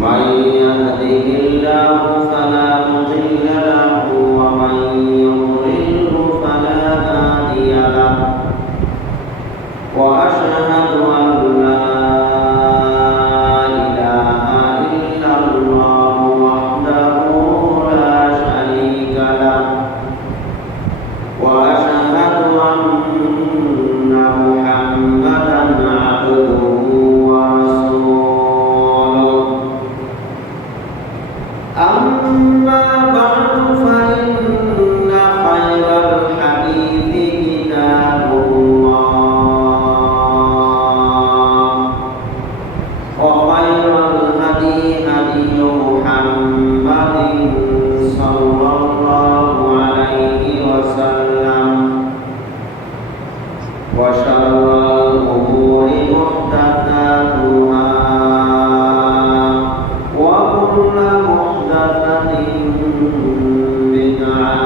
من يهده الله فلا مضل له ومن يضلله فلا هادي له وأشهد أن لا إله إلا الله وحده لا شريك له وأشهد أن محمدا عبده ورسوله أما بعد فإن خير الحديث كتاب الله وخير الهدي هدي محمد صلى الله عليه وسلم وشر الأمور محدثاتها وكل محدثة بدعة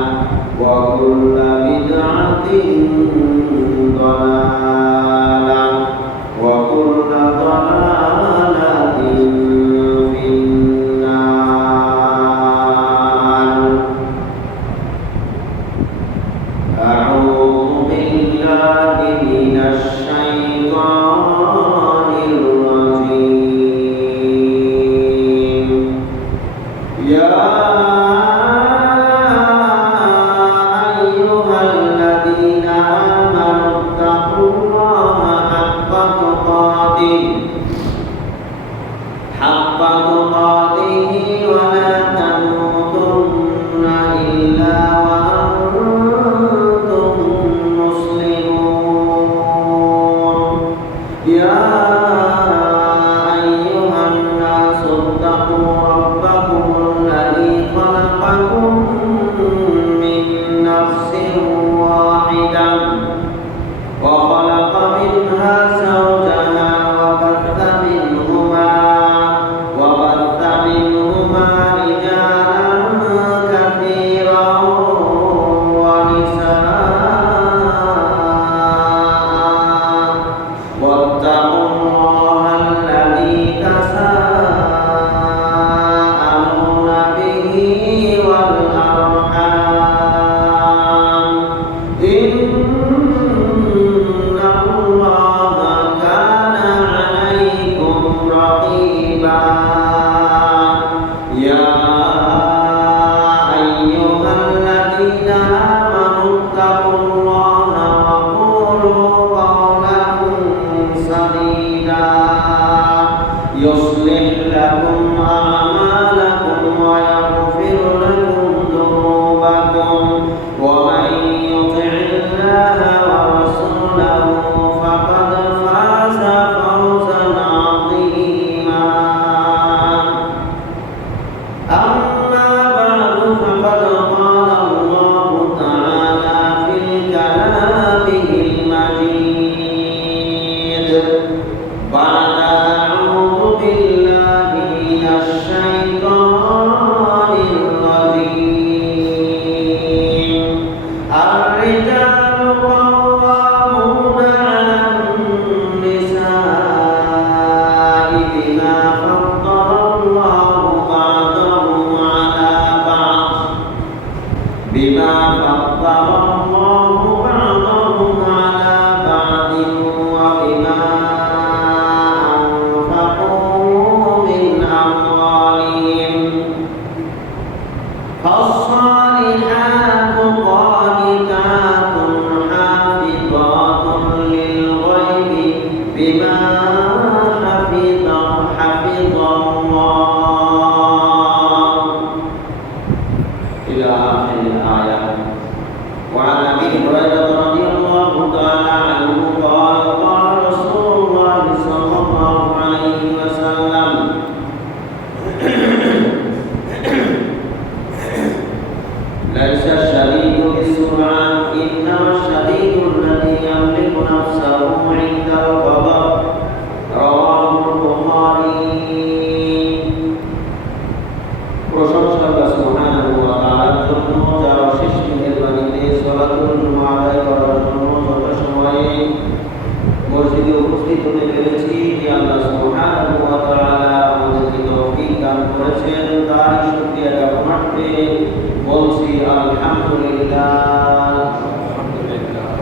وكل بدعة ضلالة وكل ضلالة في النار. أعوذ بالله من الشيطان الرجيم. يا أيها الذين آمنوا اتقوا الله حق تقاته ولا تموتن إلا وأنتم مسلمون. يا أيها الناس اتقوا ربكم الذي خلقكم من نفس واحدة وخلق منها زوجها وبث منهما رجالا كثيرا ونساء واتقوا الله الذي تساءلون به والأرحام إن الله كان عليكم رقيبا. يا أيها الذين آمنوا اتقوا الله وقولوا قولا سديدا يصلح لكم أعمالكم ويغفر لكم ذنوبكم ومن يطع الله ورسوله فقد فاز فوزا عظيما. أما بعد فقد قال الله تعالى في كلامه المجيد بعد أعوذ بالله من الشيطان الرجيم. الرجال قوامون على النساء بما فضل الله بعضهم على بعض وبما أنفقوا من أموالهم. فالصالحات قانتات حافظات للغيب بما حفظ الله إلى آخر الآية. وعن أبي هريرة رضي الله تعالى عنه قال قال رسول الله صلى الله عليه وسلم ليس الشديد بالسرعة إنما الشديد الذي يملك نفسه عند الغضب. رواه البخاري. প্রশংসা আল্লাহ সুবহানাহু ওয়া তাআলার জন্য যার অশেষ মেহেরবানিতে সালাতুল জুমা আদায় করার জন্য যত সময়ে মসজিদে উপস্থিত হতে পেরেছি যে আল্লাহ সুবহানাহু ওয়া তাআলা আমাদেরকে তৌফিক করেছেন তার শুকরিয়া জ্ঞাপনার্থে বলছি আলহামদুলিল্লাহ।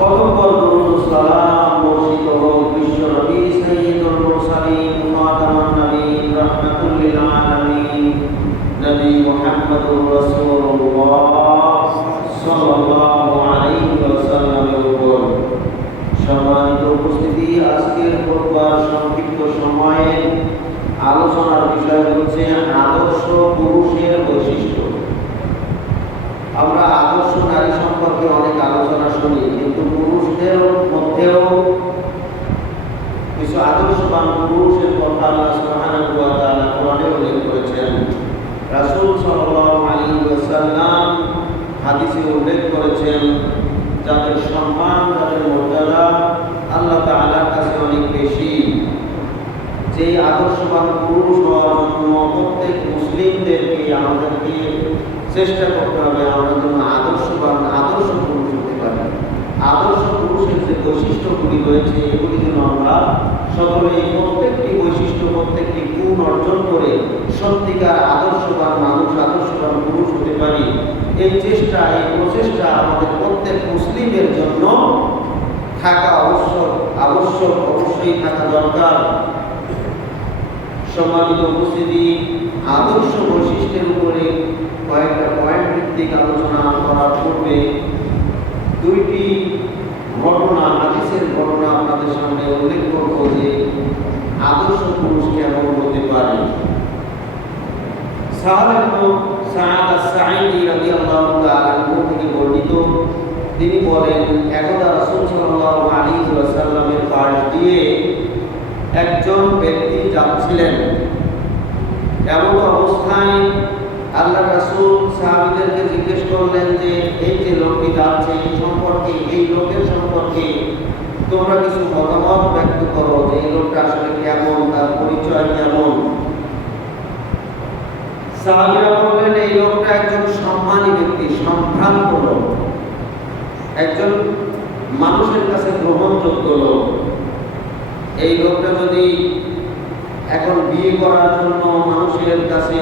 অতঃপর দরুদ ও সালাম বর্ষিত হোক বিশ্ব নবী সাইয়্যিদুল মুরসালিন খাতামুন নবীয়্যিন রাহমাতুল লিল আলামিন নবী মুহাম্মদুর রাসূলুল্লাহ সাল্লাল্লাহু আলাইহি ওয়াসাল্লামের উপর। সম্মানিত উপস্থিতি, আজকের খুতবার সংক্ষিপ্ত সময়ে আলোচনার বিষয় হচ্ছে আদর্শ পুরুষের বৈশিষ্ট্য। আমরা আদর্শ নারী সম্পর্কে অনেক আলোচনা শুনি, কিন্তু পুরুষদের মধ্যেও কিছু আদর্শবান পুরুষের কথা আল্লাহ সুবহানাহু ওয়া তাআলা কোরআনে উল্লেখ করেছেন। রাসূল সাল্লাল্লাহু আলাইহি ওয়াসাল্লাম হাদিসে উল্লেখ করেছেন যাদের সম্মান, যাদের মর্যাদা আল্লাহ তাআলার কাছে অনেক বেশি। যে আদর্শবান পুরুষ হওয়ার জন্য প্রত্যেক মুসলিমদেরকে আমাদেরকে চেষ্টা করতে হবে আমরা যেন আদর্শ পুরুষ হতে পারি। আদর্শ পুরুষের যে বৈশিষ্ট্যগুলি রয়েছে এগুলি যেন আমরা সকলে প্রত্যেকটি বৈশিষ্ট্য, প্রত্যেকটি গুণ অর্জন করে সত্যিকার আদর্শবান মানুষ, আদর্শবান পুরুষ হতে পারি। এই প্রচেষ্টা আমাদের প্রত্যেক মুসলিমের জন্য থাকা অবশ্যই থাকা দরকার। সম্মানিত উপস্থিতি, আদর্শ বৈশিষ্ট্যের উপরে কয়েকটা পয়েন্ট ভিত্তিক আলোচনা করার পূর্বে দুইটি ঘটনা, হাদিসের ঘটনা আপনাদের সামনে উল্লেখ করব যে আদর্শ পুরুষ কেমন হতে পারে। সাহাবা সাআদ আস-সাঈদী রাদিয়াল্লাহু তাআলা আনহু থেকে বর্ণিত, তিনি বলেন একদা রাসূল সাল্লাল্লাহু আলাইহি ওয়াসাল্লামের পাশ দিয়ে একজন ব্যক্তি যাচ্ছিলেন। এমন অবস্থায় আল্লাহ রাসূল সাহাবীদেরকে জিজ্ঞেস করলেন যে এই যে লোকটি যাচ্ছে এই লোকের সম্পর্কে তোমরা কিছু মতামত ব্যক্ত করো যে এই লোকটা আসলে কেমন, তার পরিচয় কেমন। সাহাবীরা বললেন এই লোকটা একজন সম্মানী ব্যক্তি, সম্ভ্রান্ত লোক, একজন মানুষের কাছে গ্রহণযোগ্য লোক। এই লোকটা যদি এখন বিয়ে করার জন্য মানুষের কাছে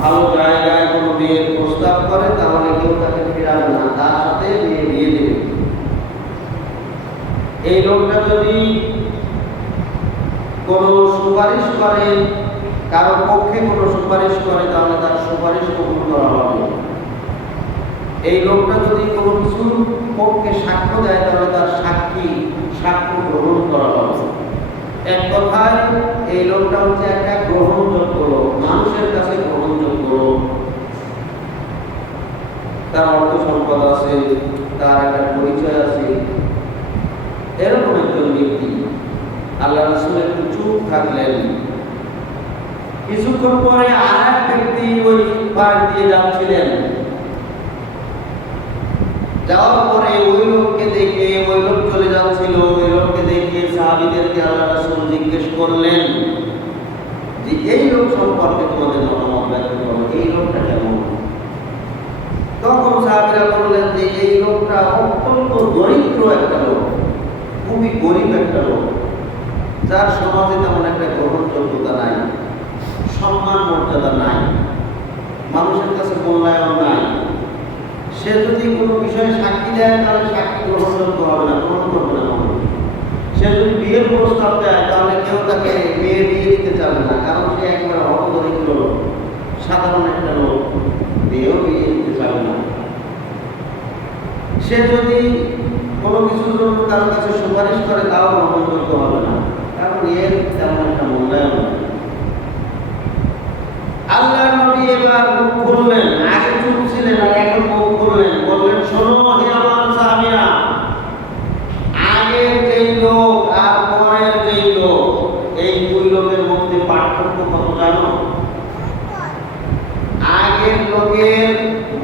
ভালো জায়গায় কোনো বিয়ের প্রস্তাব করে তাহলে কেউ তাকে ফেরাবে না, তার সাথে বিয়ে দেবে। এই লোকটা যদি কোনো সুপারিশ করে, কারো পক্ষে কোনো সুপারিশ করে তাহলে তার সুপারিশ কবুল করা হবে। এই লোকটা যদি কোনো কিছুর পক্ষে সাক্ষ্য দেয় তাহলে তার সাক্ষ্য গ্রহণ করা হবে। এক কথায় এই লোকটা হচ্ছে একটা গ্রহণযোগ্য লোক, মানুষের কাছে গ্রহণযোগ্য লোক। তার অর্থ সম্পদ আছে, তার একটা পরিচয় আছে, এরকম একজন ব্যক্তি। আল্লাহ রাসূল একটু চুপ থাকলেন। কিছুক্ষণ পরে আরেক ব্যক্তি ওই পাশ দিয়ে যাচ্ছিলেন। যাওয়ার পরে ওই লোককে দেখে, ওই লোক চলে যাচ্ছিল, ওই লোককে দেখে সাহাবীদেরকে আল্লাহ রাসূল জিজ্ঞেস করলেন যে এই লোক সম্পর্কে তোমাদের মতামত ব্যক্ত করো, এই লোকটা কেমন। তখন সাহাবীরা বললেন যে এই লোকটা অত্যন্ত দরিদ্র একটা লোক, খুবই গরিব একটা লোক, যার সমাজে তেমন একটা গ্রহণযোগ্যতা নাই, সম্মান মর্যাদা নাই, মানুষের কাছে মূল্যায়ন নাই। সে যদি কোনো বিষয়ে সাক্ষী দেয় তাহলে সাক্ষী গ্রহণযোগ্য হবে না, গ্রহণ করবে না মানুষ। সে যদি বিয়ের প্রস্তাব দেয় তাহলে কেউ তাকে বিয়ে দিতে চাবে না, কারণ সে একবার অদরিদ্র লোক, সাধারণ একটা লোক, বিয়ে দিতে চাবে না। সে যদি কোনো কিছুর জন্য কারো কাছে সুপারিশ করে তাও গ্রহণযোগ্য হবে না, কারণ এর তেমন একটা মূল্যায়ন নেই। আল্লাহ নবী এবার মুখ খুললেন, আগে চুপ ছিলেন আর এখন মুখ খুললেন, বললেন শোনো হে আমার সাহাবীরা, আগের যেই লোক আর পরের যেই লোক, এই দুই লোকের মধ্যে পার্থক্য কত জানো? আগের লোকের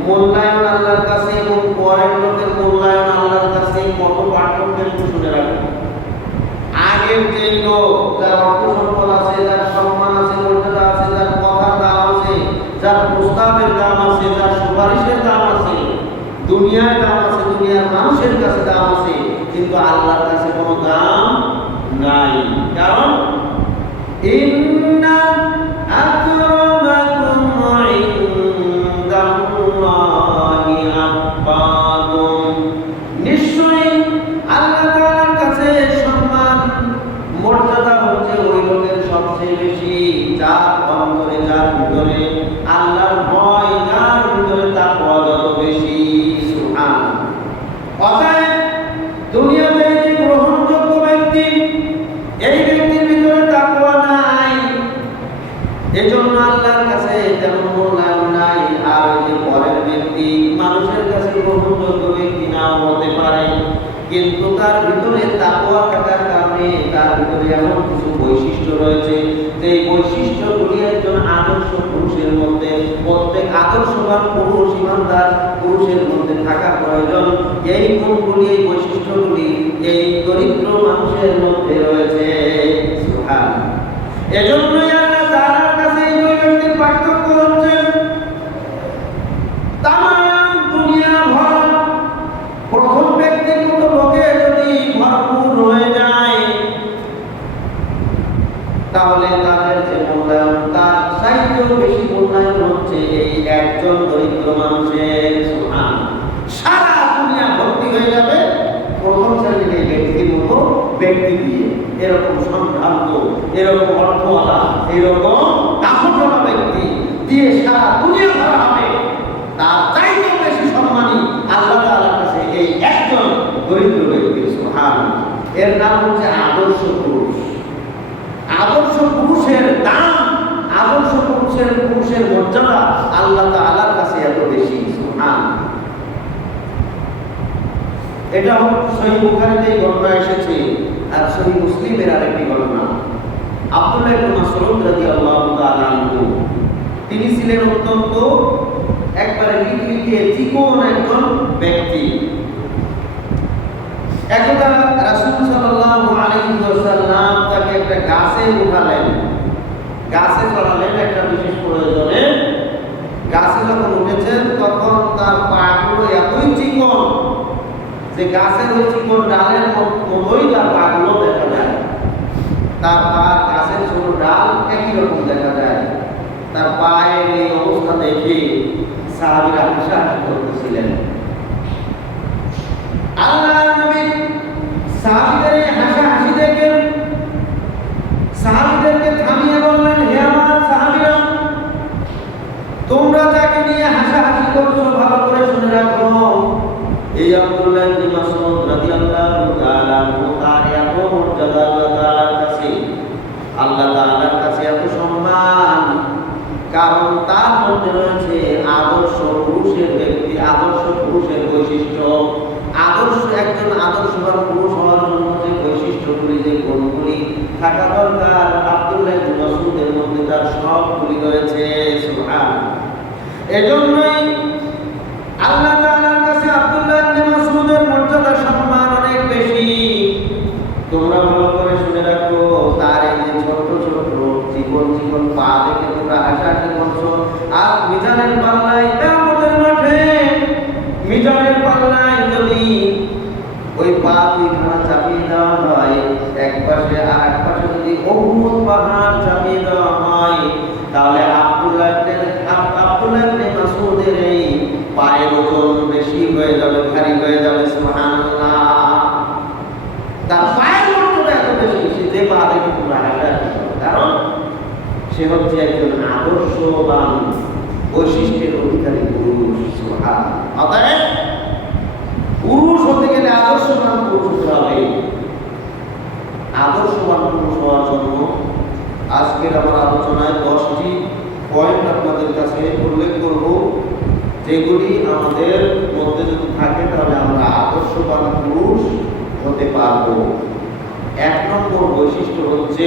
মূল্যায়ন আল্লাহর কাছে এবং পরের লোকের মূল্যায়ন আল্লাহর কাছে কত পার্থক্য শুনে রাখো। আগের যেই লোক, যার অর্থ সম্পদ আছে, যার সম্মান আছে, মর্যাদা আছে, যার কথার দাম আছে, যার প্রস্তাবের দাম আছে, যার সুপারিশের দাম আছে, দুনিয়ার দাম আছে, দুনিয়ার মানুষের কাছে দাম আছে, কিন্তু আল্লাহর কাছে কোনো দাম নাই। কারণ ইন্না আকরাম যার অন্তরে, যার ভিতরে আল্লাহর ভয়, যার ভিতরে তাকওয়া যত বেশি, সুবহানাল্লাহ। অতএব দুনিয়াতে যে গ্রহণযোগ্য ব্যক্তি, এই ব্যক্তির ভিতরে তাকওয়া নাই, এজন্য আল্লাহর কাছে তেমন মূল্যায়ন নাই। আর যে পরের ব্যক্তি মানুষের কাছে গ্রহণযোগ্য ব্যক্তি নাও হতে পারে, কিন্তু তার ভিতরে তাকওয়া থাকার কারণে তার ভিতরে এমন কিছু বৈশিষ্ট্য রয়েছে, যে বৈশিষ্ট্যগুলি একজন আদর্শ পুরুষের মধ্যে, প্রত্যেক আদর্শবান পুরুষ, ইমানদার পুরুষের মধ্যে থাকা প্রয়োজন। এই গুণগুলি, এই বৈশিষ্ট্যগুলি এই দরিদ্র মানুষের মধ্যে রয়েছে, সুবহানাল্লাহ। এজন্যই আল্লাহ তাআলার কাছে এই দুই ব্যক্তির পার্থক্য হচ্ছে, তামাম দুনিয়া ভর প্রথম ব্যক্তির মতো লোকে যদি ভরপুর হয়ে যায়, তাহলে তাদের যে মূল্যায়ন, তার চাইতেও বেশি মূল্যায়ন হচ্ছে এই একজন দরিদ্র মানুষের, সুবহানাল্লাহ। সারা দুনিয়া ভর্তি হয়ে যাবে প্রথম শ্রেণীর এই ব্যক্তির মতো ব্যক্তি দিয়ে, এরকম সম্ভ্রান্ত, এরকম অর্থওয়ালা, এরকম দাপটওয়ালা ব্যক্তি দিয়ে সারা দুনিয়া ভরা হবে। তার চাইতেও বেশি সম্মানী আল্লাহ তাআলার কাছে এই একজন দরিদ্র ব্যক্তি, সুবহানাল্লাহ। এর নাম হচ্ছে আদর্শ পুরুষ। আদর্শ পুরুষের দাম, আদর্শ পুরুষের মর্যাদা আল্লাহ তাআলার কাছে এত বেশি, সুবহানাল্লাহ। এটা সহিহ বুখারীতে এই ঘটনা এসেছে, আর সহিহ মুসলিমের আরেকটি ঘটনা। আব্দুল্লাহ ইবনে মাসউদ রাদিয়াল্লাহু তাআলা আনহু, তিনি ছিলেন অত্যন্ত একবারে লিকলিকে চিকন একজন ব্যক্তি। একদা রাসূল সাল্লাল্লাহু আলাইহি ওয়াসাল্লাম তাকে একটা গাছে উঠালেন, গাছে চড়ালেন একটা বিশেষ প্রয়োজনে। গাছে যখন উঠেছেন তখন তার পাগুলো এতই চিকন যে গাছের ওই চিকন ডালের মতোই তার পাগুলো দেখা যায়। তার পা গাছের ছোট ডাল একই রকম দেখা যায়। তার পায়ের এই অবস্থা দেখে সাহাবীরা হাসাহাসি করতেছিলেন। আল্লাহর নবী সাহাবীদের এই হাসাহাসি দেখে সাহাবীদেরকে থামিয়ে বললেন, হে আমার সাহাবীরা, তোমরা যাকে নিয়ে হাসাহাসি করছো ভালো করে শুনে রাখো। এই আব্দুল্লাহ ইবনে মাসউদ রাদিয়াল্লাহু তাআলা আনহু, তার এত মর্যাদা আল্লাহ তাআলার কাছে, আল্লাহ তাআলার কাছে এত সম্মান, কারণ তার মধ্যে রয়েছে আদর্শ পুরুষের ব্যক্তি, আদর্শ পুরুষের বৈশিষ্ট্য। আদর্শ একজন আদর্শবান পুরুষ হওয়ার জন্য যে বৈশিষ্ট্যগুলি, যে গুণগুলি থাকা দরকার, আব্দুল্লাহ ইবনে মাসউদের মধ্যে তার সবগুলি রয়েছে, সুবহানাল্লাহ। এজন্যই আল্লাহ তাআলার কাছে আব্দুল্লাহ ইবনে মাসউদের মর্যাদা, সম্মান অনেক বেশি। তোমরা ভালো করে শুনে রাখো, তার এই যে ছোট ছোট জীবন পা দেখে তোমরা হাসাহাসি করছো, আর মিজানের পাল্লায়, কিয়ামতের মাঠে মিজানের পাল্লায় যদি ওই পা দুইখানা চাপিয়ে দেওয়া হয়, এক পাশে আর এক পাশে যদি উহুদ পাহাড় চাপিয়ে দেওয়া হয়, তাহলে আব্দুল্লাহ ইবনে মাসউদের এই পায়ের ওজন বেশি হয়ে যাবে, ভারী হয়ে যাবে, সুবহানাল্লাহ। তার পায়ের ওজনটা এত বেশি, সে যে পা দেখে তোমরা হাসাহাসি করো, কারণ সে হচ্ছে একজন আদর্শবান বৈশিষ্ট্যের অধিকারী পুরুষ, সুবহানাল্লাহ। অতএব পুরুষ হতে গেলে আদর্শবান পুরুষ হতে হবে। আদর্শবান পুরুষ হওয়ার জন্য আজকের আমার আলোচনায় 10টি পয়েন্ট আপনাদের কাছে উল্লেখ করব, যেগুলি আমাদের মধ্যে যদি থাকে তাহলে আমরা আদর্শবান পুরুষ হতে পারব। 1 নম্বর বৈশিষ্ট্য হচ্ছে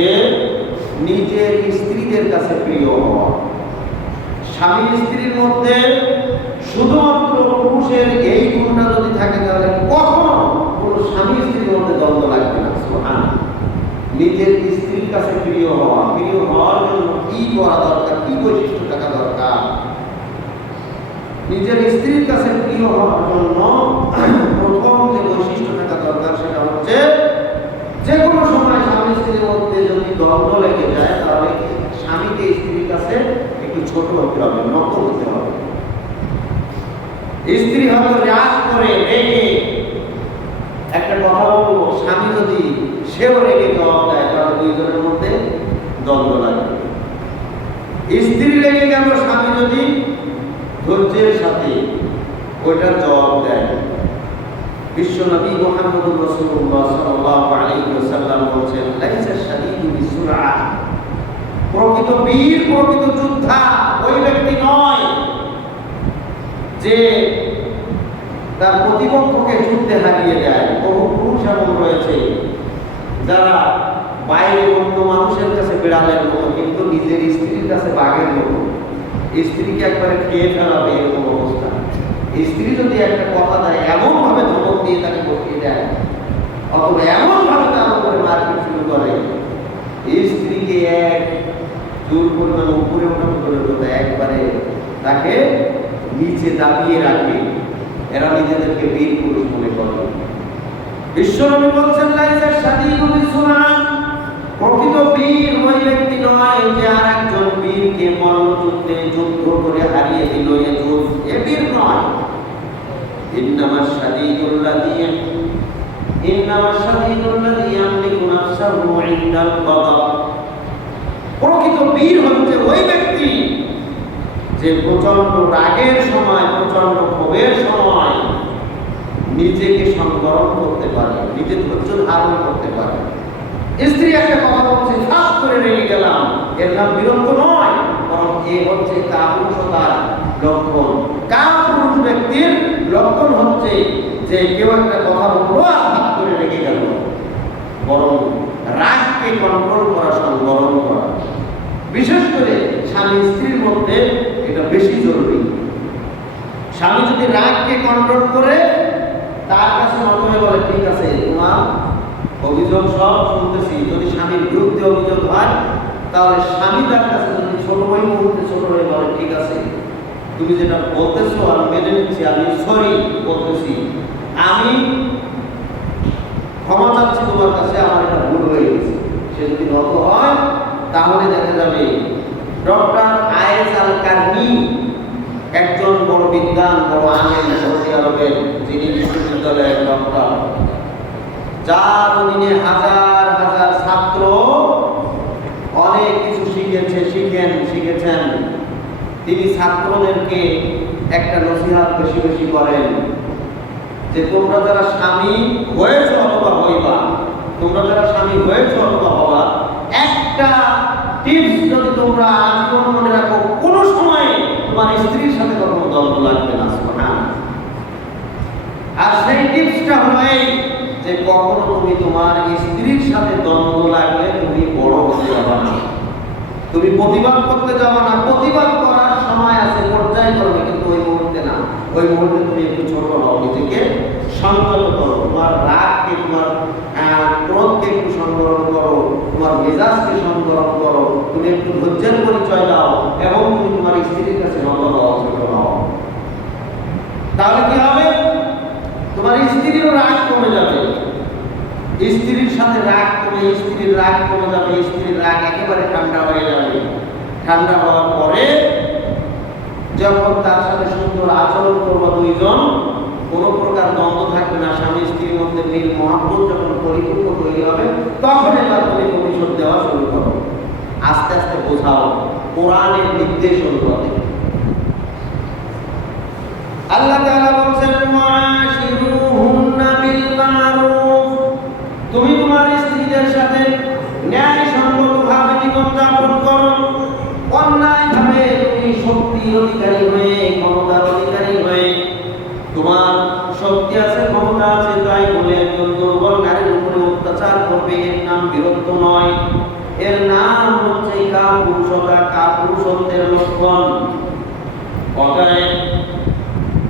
নিজের স্ত্রীদের কাছে প্রিয় হওয়া। স্বামী স্ত্রীর মধ্যে শুধুমাত্র পুরুষের এই গুণটা যদি থাকে, তাহলে কখনো কোনো স্বামী স্ত্রীর মধ্যে দ্বন্দ্ব লাগবে না, সুবহানাল্লাহ। নিজের স্ত্রীর কাছে প্রিয় হওয়া, প্রিয় হওয়ার জন্য কি করা দরকার, কি বৈশিষ্ট্য থাকা দরকার? নিজের স্ত্রীর কাছে প্রিয় হওয়ার জন্য প্রথম যে বৈশিষ্ট্য থাকা দরকার সেটা হচ্ছে, যে কোনো সময় স্বামী স্ত্রীর মধ্যে যদি দ্বন্দ্ব লেগে যায়, তাহলে স্বামীকে স্ত্রীর কাছে একটু ছোট হতে হবে, নত হতে হবে। স্ত্রী হয়তো রাগ করে, রেগে একটা কথা বলবো, স্বামী যদি সেও রেগে জবাব দেয়, তাহলে দুইজনের মধ্যে দ্বন্দ্ব লাগবে। স্ত্রী লেগে গেল, স্বামী যদি ধৈর্যের সাথে ওইটার জবাব দেয়। বিশ্বনবী মুহাম্মদুর রাসূলুল্লাহ সাল্লাল্লাহু আলাইহি ওয়াসাল্লাম বলেছেন, লাইসা শাদীদু বিসুরআ, প্রকৃত বীর, প্রকৃত যোদ্ধা ওই ব্যক্তি নয় যে তার প্রতিপক্ষকে যুদ্ধে হারিয়ে দেয়। বহু পুরুষ এমন রয়েছে যারা বাইরে অন্য মানুষের কাছে বিড়ালের মতো, কিন্তু নিজের স্ত্রীর কাছে বাঘের মতো। স্ত্রীকে একবারে খেয়ে ফেলাবে এরকম অবস্থা। স্ত্রী যদি একটা কথা দেয়, এমন ভাবে ধমক দিয়ে তাকে বসিয়ে দেয়, অথবা এমন ভাবে তার উপরে মারপিট শুরু করে, স্ত্রীকে এক দূর পরিমাণ উপরে ওঠানো করে দেয়, একবারে তাকে নিচে দাবিয়ে রাখে। এরা নিজেদেরকে বীর পুরুষ মনে করে। বিশ্বনবী বলছেন, লাইসা শাদীদু বিসুরআ, প্রকৃত বীর ওই ব্যক্তি নয় যে আর একজন বীরকে মল্লযুদ্ধে যুদ্ধ করে হারিয়ে দিল, এ বীর নয়। ইন্নামাশ শাদীদুল্লাযী ইয়ামলিকু নাফসাহু ইনদাল গাদাব, প্রকৃত বীর হচ্ছে ওই ব্যক্তি যে প্রচন্ড রাগের সময়, প্রচন্ড ক্ষোভের সময় নিজেকে সংবরণ করতে পারে, নিজের ধৈর্য ধারণ করতে পারে। স্ত্রী একটা কথা বলছে, সাপ করে রেগে গেলাম, এর নাম বীরত্ব নয়, বরং এ হচ্ছে কাপুরুষতার লক্ষণ। কাপুরুষ ব্যক্তির লক্ষণ হচ্ছে যে কেউ একটা কথা বললো আর সাপ করে রেগে গেল, বরং রাগকে কন্ট্রোল করা, সংবরণ করা। বিশেষ করে স্বামী স্ত্রীর মধ্যে এটা বেশি জরুরি। স্বামী যদি রাগকে কন্ট্রোল করে, তার কাছে মনে বলে, ঠিক আছে তোমার অভিযোগ সব শুনতেছি, যদি স্বামীর বিরুদ্ধে অভিযোগ হয়, তাহলে স্বামী তার কাছে যদি ছোট ভাই মুহূর্তে ছোট ভাই বলে, ঠিক আছে তুমি যেটা বলতেছো আমি মেনে নিচ্ছি, আমি সরি বলতেছি, আমি ক্ষমা চাচ্ছি তোমার কাছে, আমার এটা ভুল হয়ে গেছে। সে যদি নত হয়, তাহলে দেখা যাবে ডক্টর আয়েজ আল কারনি, একজন বড় বিদ্বান, বড় আলেম সৌদি আরবের, যিনি বিশ্ববিদ্যালয়ের ডক্টর, যার অধীনে হাজার হাজার ছাত্র অনেক কিছু শিখেছেন। তিনি ছাত্রদেরকে একটা নসিহত বেশি বেশি করেন যে তোমরা যারা স্বামী হয়েছ অথবা হইবা, তোমরা যারা স্বামী হয়েছ অথবা হবা, একটা টিপস যদি তোমরা আজীবন মনে রাখো, কোনো সময় তোমার স্ত্রীর সাথে কখনো দ্বন্দ্ব লাগবে না। আর সেই টিপসটা হলো এই যে কখনো তুমি তোমার স্ত্রীর সাথে দ্বন্দ্ব লাগলে তুমি বড় হতে যাবে না, তুমি প্রতিবাদ করতে যাবে না। প্রতিবাদ করার সময় আছে, পর্যায় করবে, কিন্তু ওই মুহূর্তে না। ওই মুহূর্তে তুমি একটু ছোট হও, নিজেকে সংযত করো, তোমার রাগকে, তোমার ক্রোধকে একটু সংবরণ করো, তোমার মেজাজকে সংবরণ করো, তুমি একটু ধৈর্যের পরিচয় দাও, এবং তুমি তোমার স্ত্রীর কাছে নত হও, ছোট হও। তাহলে কি হবে? তোমার স্ত্রীরও রাগ কমে যাবে, স্ত্রীর সাথে রাগ কমে, স্ত্রীর রাগ কমে যাবে, স্ত্রীর রাগ একেবারে ঠান্ডা হয়ে যাবে। ঠান্ডা হওয়ার পরে যখন তার সাথে সুন্দর আচরণ করবো দুইজন, কোনো প্রকার দ্বন্দ্ব থাকবে না, স্বামী স্ত্রীর মধ্যে মিল মহব্বত যখন পরিপূর্ণ তৈরি হবে, তখন এবার তুমি প্রতিশোধ দেওয়া শুরু করো। আস্তে আস্তে বোঝাও কোরআনের নির্দেশ অনুপাতে। আল্লাহ তাআলা বলেন, মুআশিরুহুন্না বিল মারুফ, তুমি তোমার স্ত্রীদের সাথে ন্যায়সঙ্গতভাবে জীবনযাপন করো। অন্যায়ভাবে তুমি শক্তির অধিকারী হয়ে, ক্ষমতার অধিকারী হয়ে, তোমার শক্তি আছে, ক্ষমতা আছে, তাই বলে একজন দুর্বল নারীর উপরে অত্যাচার করবে, এর নাম বীরত্ব নয়, এর নাম হচ্ছে কাপুরুষতা, কাপুরুষত্বের লক্ষণ। অতএব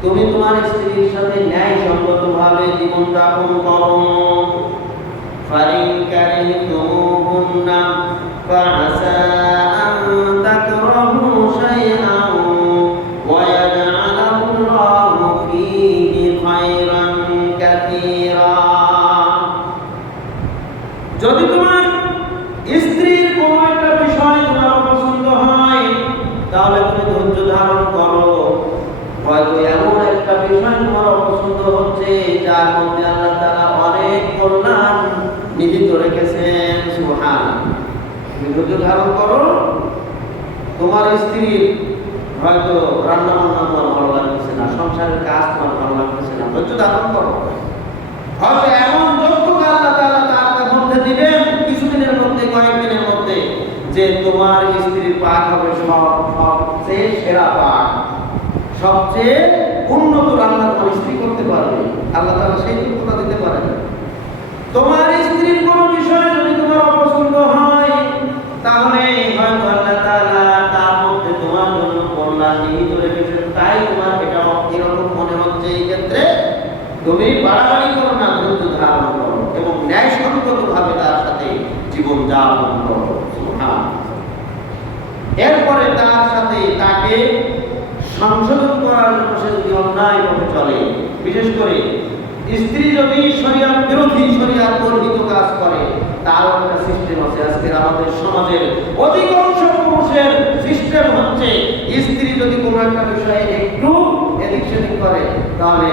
তুমি তোমার স্ত্রীর সাথে ন্যায়সঙ্গতভাবে জীবনযাপন করো। ফাইন কারিহতুমুহুন্না ফাআসা আন তাকরাহু শাইআন ওয়া ইয়াজআলাল্লাহু ফীহি খায়রান কাসীরা। যদি তোমার স্ত্রীর কোনো একটা বিষয় তোমার পছন্দ হয়, তাহলে তুমি ধৈর্য ধারণ করো। হয়তো এমন একটা বিষয় তোমার অপছন্দ হচ্ছে, যার মধ্যে আল্লাহ তাআলা অনেক কল্যাণ নিহিত রেখেছেন। সুবহানাল্লাহ। তুমি ধৈর্য ধারণ করো, তোমার স্ত্রীর হয়তো রান্না বান্না তোমার ভালো লাগতেছে না, সংসারের কাজ তোমার ভালো লাগতেছে না, ধৈর্য ধারণ করো। হয়তো এমন যোগ্যতা আল্লাহ তাআলা তার মধ্যে দিবেন কিছুদিনের মধ্যে, কয়েকদিনের মধ্যে, যে তোমার স্ত্রীর পাক হবে সবচেয়ে সেরা পাক, সবচেয়ে উন্নত রান্না তোমার স্ত্রী করতে পারবে। আল্লাহ তাআলা সেই যোগ্যতা দিতে পারেন। তোমার স্ত্রীর কোনো বিষয় যদি তোমার অপছন্দ হয়, তাহলে হয়তো আল্লাহ তাআলা তার মধ্যে তোমার জন্য কল্যাণ নিহিত রেখেছেন, তাই তোমার এটা এরকম মনে হচ্ছে। এই ক্ষেত্রে তুমি বাড়াবাড়ি করো না, ধৈর্য ধারণ করো এবং ন্যায়সঙ্গতভাবে তার সাথে জীবন যাপন করো। এরপরে তার সাথে তাকে সংশোধন করার জন্য সে যদি অন্যায় ভাবে চলে, বিশেষ করে স্ত্রী যদি শরিয়াত বিরোধী, শরিয়াত বর্হিত কাজ করে, তার একটা সিস্টেম আছে। আজকের আমাদের সমাজের অধিকাংশ পুরুষের সিস্টেম হচ্ছে, স্ত্রী যদি কোনো একটা বিষয়ে একটু এদিক সেদিক করে, তাহলে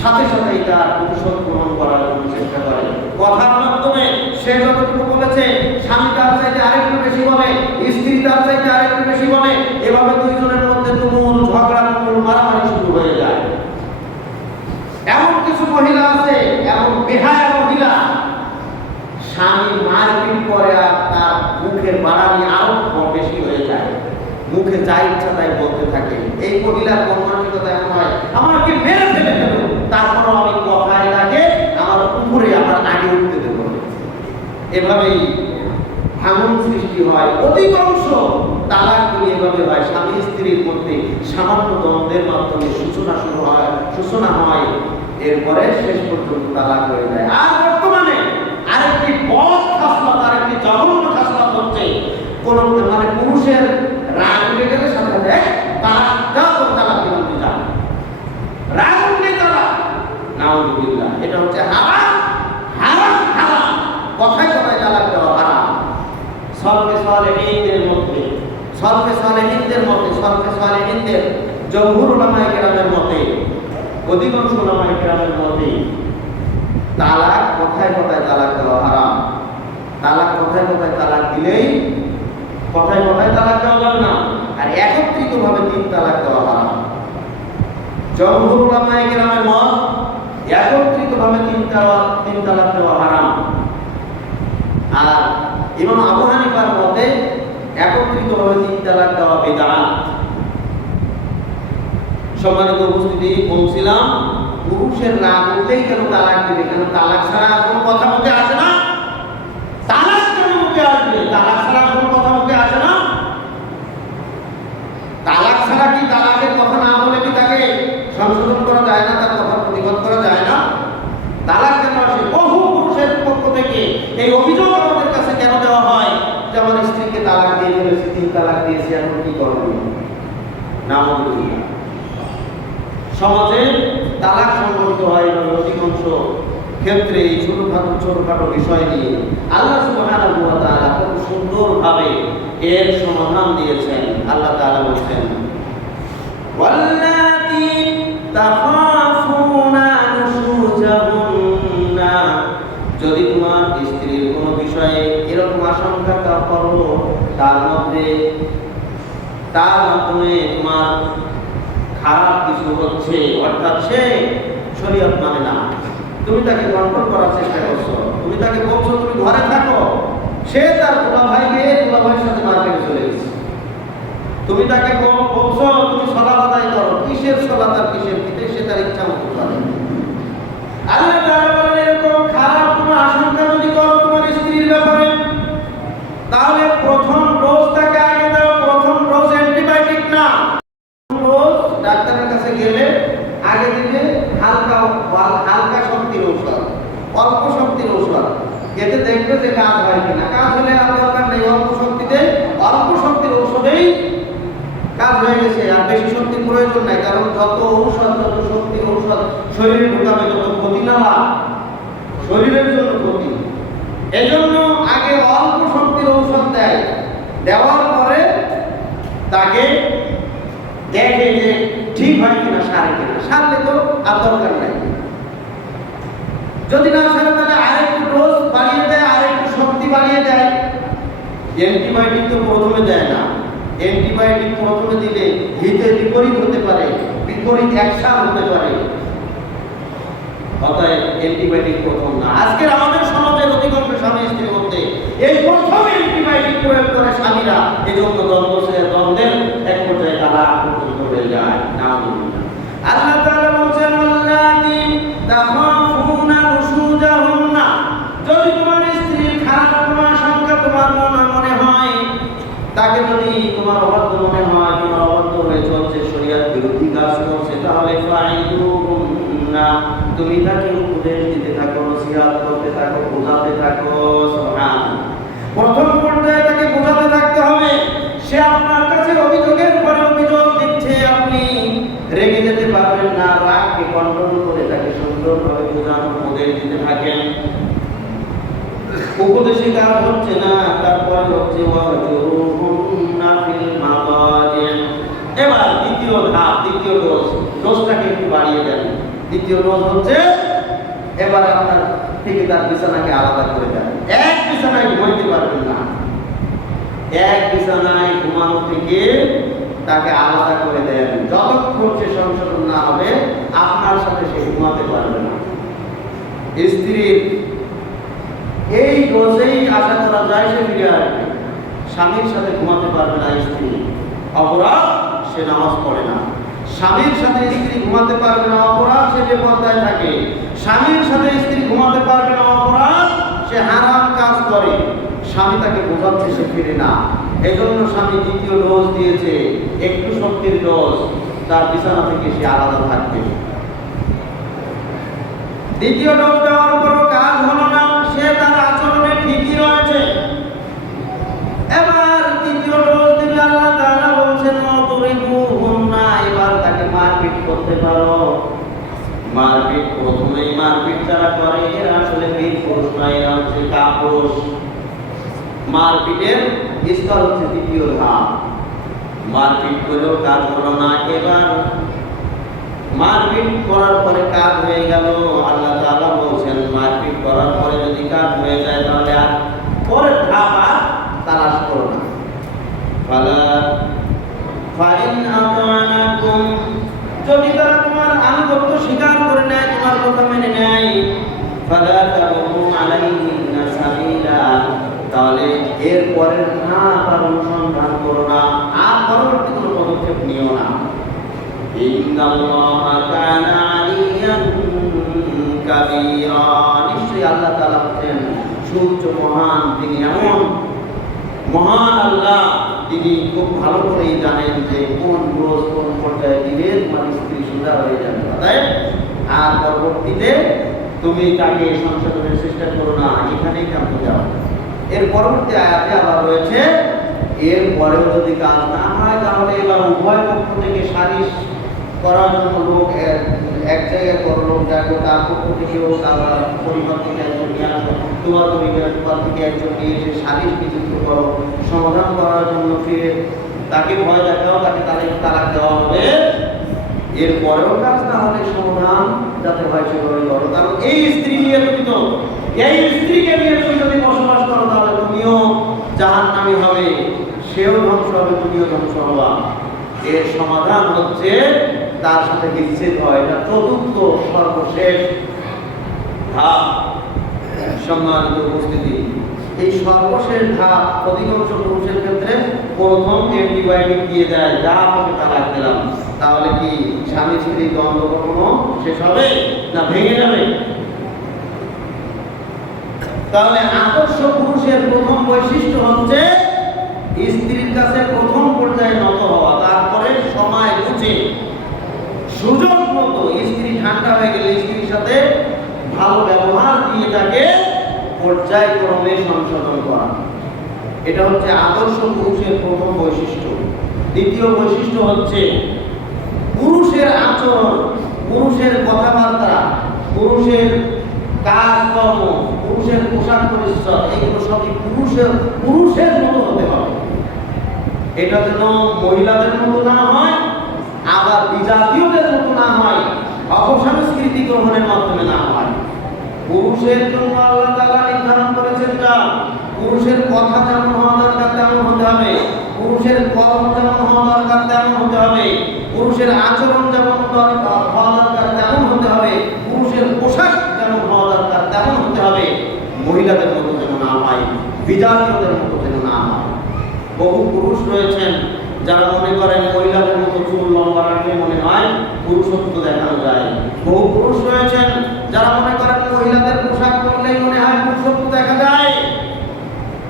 সাথে সাথেই তার প্রতিশোধ গ্রহণ করার জন্য চেষ্টা করে। কথার মাধ্যমে সে যতটুকু বলেছে, স্বামী তার চাইতে আরেকটু বেশি বলে, স্ত্রী তার চাইতে আরেকটু বেশি বলে, এভাবে দুইজনের মধ্যে তুমুল ঝগড়া, তুমুল মারামারি শুরু হয়ে যায়। এমন কিছু মহিলা আছে, এমন বেহায়া মহিলা, স্বামী মারপিট করে আর তার মুখের বাড়ানি আরো বেশি হয়ে যায়, মুখে যা ইচ্ছা তাই বলতে থাকে। এই মহিলার মানসিকতা এমন হয়, আমাকে মেরে ফেলে দেব, তারপরও আমি কথায় তাকে আমার উপরে আমার আগে উঠতে দেব। এভাবেই ভাঙন সৃষ্টি হয়। অধিকাংশ তালাকগুলি এভাবে হয়, স্বামী স্ত্রীর মধ্যে সামান্য দ্বন্দ্বের মাধ্যমে সূচনা হয়, এরপরে শেষ পর্যন্ত তালাক হয়ে যায়। আর বর্তমানে আরেকটি বদ খাসলত, আরেকটি জঘন্য খাসলত হচ্ছে, কোন মানে পুরুষের রাগ উঠে গেলে সাথে সাথে তালাক, যা তোর তালাক দিলাম, তুই যা, রাগ উঠলে তালাক। নাউযুবিল্লাহ, এটা হচ্ছে হারাম, হারাম, হারাম। কথায় কথায় তালাক দেওয়া হারাম। সলফে সালেহীনদের মধ্যে, সলফে সালেহীনদের মধ্যে, সলফে সালেহীনদের জমহুর উলামায়ে কেরামের মধ্যে, অধিকাংশ উলামায়ে কেরামের মধ্যে তালাক কথায় কথায় তালাক দেওয়া হারাম। তালাক কথায় কথায় তালাক দিলেই কথায় কথায় তালাক দেওয়া যাবে না, আর একত্রিতভাবে 3 তালাক দেওয়া হারাম। জমহুর উলামায়ে কেরামের মত, একত্রিতভাবে 3 তালাক দেওয়া হারাম। আর ইমাম আবু হানিফার মতে একত্রিতভাবে 3 তালাক দেওয়া বিদআত। সম্মানিত উপস্থিতি, বলছিলাম পুরুষের রাগ উঠলেই কেন তালাক দিবে? কেন তালাক ছাড়া কোনো কথা মুখে আসে না? তালাক কেন মুখে আসবে? তালাক ছাড়া কোনো কথা মুখে আসে না? তালাক ছাড়া কি তালাকের কথা না বলে কি তাকে সংশোধন করা যায় না? তার কথা প্রতিবাদ করা যায় না? তালাক কেন আসে? বহু পুরুষের পক্ষ থেকে এই অভিযোগ আমাদের কাছে কেন দেওয়া হয় যে আমার স্ত্রীকে তালাক দিয়ে ফেলেছি, 3 তালাক দিয়েছি, এখন কি করব? নাউযুবিল্লাহ। সমাজে তালাক সংঘটিত হয় অধিকাংশ ক্ষেত্রে এই ছোটখাটো বিষয় নিয়ে। আল্লাহ সুবহানাহু ওয়া তাআলা খুব সুন্দরভাবে এর সমাধান দিয়েছেন। আল্লাহ তাআলা বলেছেন, ওয়াল্লাতী তাখাফুনা নুশুজাহুন্না, যদি তোমার স্ত্রীর কোনো বিষয়ে এরকম আশঙ্কা করো তার মাধ্যমে তোমার খারাপ কিছু হচ্ছে, অর্থাৎ সে শরীয়ত মানে না, তুমি তাকে কন্ট্রোল করার চেষ্টা করছো, তুমি তাকে বলছো তুমি ঘরে থাকো, সে তার দুলাভাইয়ের সাথে মার্কেটে চলে গেছে, তুমি তাকে বলছো তুমি সালাত আদায় করো, কিসের সালাত আর কিসের কিতে, সে তার ইচ্ছা মতো করে। আল্লাহ তাআলা বলেন, এরকম খারাপ কোনো আশঙ্কা যদি করো তোমার স্ত্রীর ব্যাপারে, তাহলে প্রথম ডোজ তাকে আগে দাও। প্রথম ডোজ অ্যান্টিবায়োটিক না, ডাক্তারের কাছে গেলে আগে দিবে হালকা শক্তির ঔষধ, অল্প শক্তির ঔষধ, এতে দেখবে যে কাজ হয় কিনা। কাজ হলে আর দরকার নেই, অল্প শক্তিতে, অল্প শক্তির ঔষধেই কাজ হয়ে গেছে, আর বেশি শক্তির প্রয়োজন নাই। কারণ যত ঔষধ, যত শক্তির ঔষধ শরীরে ঢুকাবে তত ক্ষতি না লাভ, শরীরের জন্য ক্ষতি। এজন্য আগে অল্প শক্তির ঔষধ দেয়, দেওয়ার পরে তাকে দেখে যে ঠিক হয় কিনা, সারে কিনা। সারলে তো আর দরকার নাই। যদি না সারে তাহলে আরেকটু ডোজ বাড়িয়ে দেয়, আরেকটু শক্তি বাড়িয়ে দেয়। অ্যান্টিবায়োটিক তো প্রথমে দেয় না, অ্যান্টিবায়োটিক প্রথমে দিলে হিতে বিপরীত হতে পারে, বিপরীত অ্যাকশন হতে পারে। অতএব অ্যান্টিবায়োটিক প্রথম না। আজকের আমাদের সমাজের অধিকাংশ স্বামী স্ত্রীর মধ্যে এই প্রথম অ্যান্টিবায়োটিক প্রয়োগ করে স্বামীরা, এজন্য দ্বন্দ্বের এক পর্যায়ে তারা পর্যন্ত হয়ে যায়। আল্লাহ তাআলা বলেন, আল্লাযী তাখাফুনা নুশুজাহুন্না, যদি তোমার স্ত্রীর খারাপ কোনো আশঙ্কা তোমার মনে হয়, তাকে যদি তোমার অবাধ্য মনে হয়, তোমার অবাধ্য হয়ে চলছে, শরীয়ত বিরোধী কাজ করছে, তাহলে ফাইদুহুন্না, তুমি তাকে উপদেশ দিতে থাকো, নসিহত করতে থাকো, বোঝাতে থাকো। সুবহানাল্লাহ। প্রথম পর্যায়ে তাকে বোঝাতে থাকতে হবে। সে আপনার কাছে অভিযোগের পরে অভিযোগ দিচ্ছে, আপনি রেগে যেতে পারবেন না, রাগকে কন্ট্রোল করে তাকে সুন্দরভাবে বোঝানো, উপদেশ দিতে থাকেন। উপদেশে কাজ হচ্ছে না, তারপরে হচ্ছে ওয়াজুরুহুন্না ফিল মাদাজি। এবার দ্বিতীয় ধাপ, দ্বিতীয় ডোজটাকে একটু বাড়িয়ে দেন। দ্বিতীয় ডোজ হচ্ছে এবার আপনার থেকে তার বিছানাকে আলাদা করে দেন। এক বিছানায় ঘুমাইতে পারবেন না, এক বিছানায় ঘুমানো থেকে তাকে আলাদা করে দেন। যতক্ষণ সে সংশোধন না হবে আপনার সাথে সে ঘুমাতে পারবে না। স্ত্রীর এই ডোজেই আশা করা যায় সে ফিরে আসবে। স্বামীর সাথে ঘুমাতে পারবে না স্ত্রী, অপরাধ সে নামাজ পড়ে না। স্বামীর সাথে স্ত্রী ঘুমাতে পারবে না, অপরাধ সে বেপরদায় থাকে। স্বামীর সাথে স্ত্রী ঘুমাতে পারবে না, অপরাধ সে হারাম কাজ করে। স্বামী তাকে বোঝাচ্ছে, সে ফিরে না। এজন্য স্বামী দ্বিতীয় ডোজ দিয়েছে, একটু শক্তির ডোজ, তার বিছানা থেকে সে আলাদা থাকবে। দ্বিতীয় ডোজ দেওয়ার পরও কাজ হলো না, সে তার আচরণে ঠিকই রয়েছে। এবার তৃতীয় ডোজ দিবে। আল্লাহ তাআলা বলছেন, ওয়াদরিবুহুন্না, এবার তাকে মারপিট করতে পারো। মারপিট প্রথমেই মারপিট যারা করে এরা আসলে বীর পুরুষ নয়, এরা হচ্ছে কাপুরুষ। মারপিটের স্তর হচ্ছে দ্বিতীয় ধাপ। মারপিট করেও কাজ হলো না, এবার মারপিট করার পরে কাজ হয়ে গেল। আল্লাহ তাআলা বলছেন, মারপিট করার পরে যদি কাজ হয়ে যায় তাহলে আর পরের ধাপ আর তালাশ করো না। ফাইন আতানাকুম, যদি তারা তোমার আনুগত্য স্বীকার করে নেয়, তোমার কথা মেনে নেয়, ফালা তাবগু আলাইহিন্না সাবিলা, তাহলে এর পরের না তার অনুসন্ধান করো না, আর পরবর্তী কোনো পদক্ষেপ নিও না। ইন্নাল্লাহা কানা আলিয়ান কাবীরা, নিশ্চয়ই আল্লাহ তাআলা হচ্ছেন সুউচ্চ মহান। তিনি এমন মহান আল্লাহ, তিনি খুব ভালো করেই জানেন যে কোন রোজ কোন পর্যায়ে দিলে তোমার স্ত্রী সুন্দর হয়ে যাবে। তাই আর পরবর্তীতে তুমি তাকে সংশোধনের চেষ্টা করো না, এখানেই থামতে যাও। এর পরবর্তী আয়াতে আবার রয়েছে, এর পরেও যদি কাজ না হয় তাহলে এবার উভয় পক্ষ থেকে সালিশ করার জন্য লোক এক জায়গায় করো, লোক যাকে তার পক্ষ থেকেও তার পরিবার থেকে একজন নিয়ে আসো, তোমার পরিবার থেকে একজন নিয়ে এসে সালিশ নিযুক্ত করো, সমাধান করার জন্য ফিরে তাকে ভয় দেখাও, তাকে তালাক দেওয়া হবে। এর পরেও কাজ না হলে সমাধান যাতে হয় সেভাবে করো। কারণ এই স্ত্রী নিয়ে তুমি তো, এই স্ত্রীকে নিয়ে তুমি যদি বসবাস করো তাহলে তুমিও জাহান্নামী হবে, সেও ধ্বংস হবে, তুমিও ধ্বংস হবা। এর সমাধান হচ্ছে তার সাথে বিচ্ছেদ হয়। এটা চতুর্থ সর্বশেষ ধাপ। সম্মানিত উপস্থিতি, এই সর্বশেষ ধাপ অধিকাংশ পুরুষের ক্ষেত্রে প্রথম অ্যান্টিবায়োটিক দিয়ে দেয়, যা তোকে তালাক দিলাম। তাহলে কি স্বামী স্ত্রী দ্বন্দ্ব কখনো শেষ হবে না ভেঙে যাবে? তাহলে আদর্শ পুরুষের প্রথম বৈশিষ্ট্য হচ্ছে স্ত্রীর কাছে প্রথম পর্যায়ে নত হওয়া, তারপরে সময় বুঝে সুযোগ মতো স্ত্রী ঠান্ডা হয়ে গেলে স্ত্রীর সাথে ভালো ব্যবহার দিয়ে তাকে পর্যায়ক্রমে সংশোধন করা। এটা হচ্ছে আদর্শ পুরুষের প্রথম বৈশিষ্ট্য। দ্বিতীয় বৈশিষ্ট্য হচ্ছে পুরুষের আচরণ, পুরুষের কথাবার্তা, পুরুষের কাজকর্ম, পুরুষের পোশাক পরিচ্ছদ, এগুলো সবই পুরুষের মতো হতে হবে। এটা যেন মহিলাদের মতো না হয়, আবার বিজাতীয়দের মতো না হয়, অপসংস্কৃতি গ্রহণের মাধ্যমে না হয়। পুরুষের জন্য আল্লাহ তাআলা নির্ধারণ করেছেন যা, পুরুষের কথা যেমন হওয়া দরকার তেমন হতে হবে, পুরুষের কলম যেমন হওয়া বিজাতীয়দের মতো যেন না হয়। বহু পুরুষ রয়েছেন যারা মনে করেন মহিলাদের মতো চুল লম্বা রাখলে মনে হয় পুরুষত্ব দেখানো যায়। বহু পুরুষ রয়েছেন যারা মনে করেন মহিলাদের পোশাক পরলেই মনে হয় পুরুষত্ব দেখা যায়।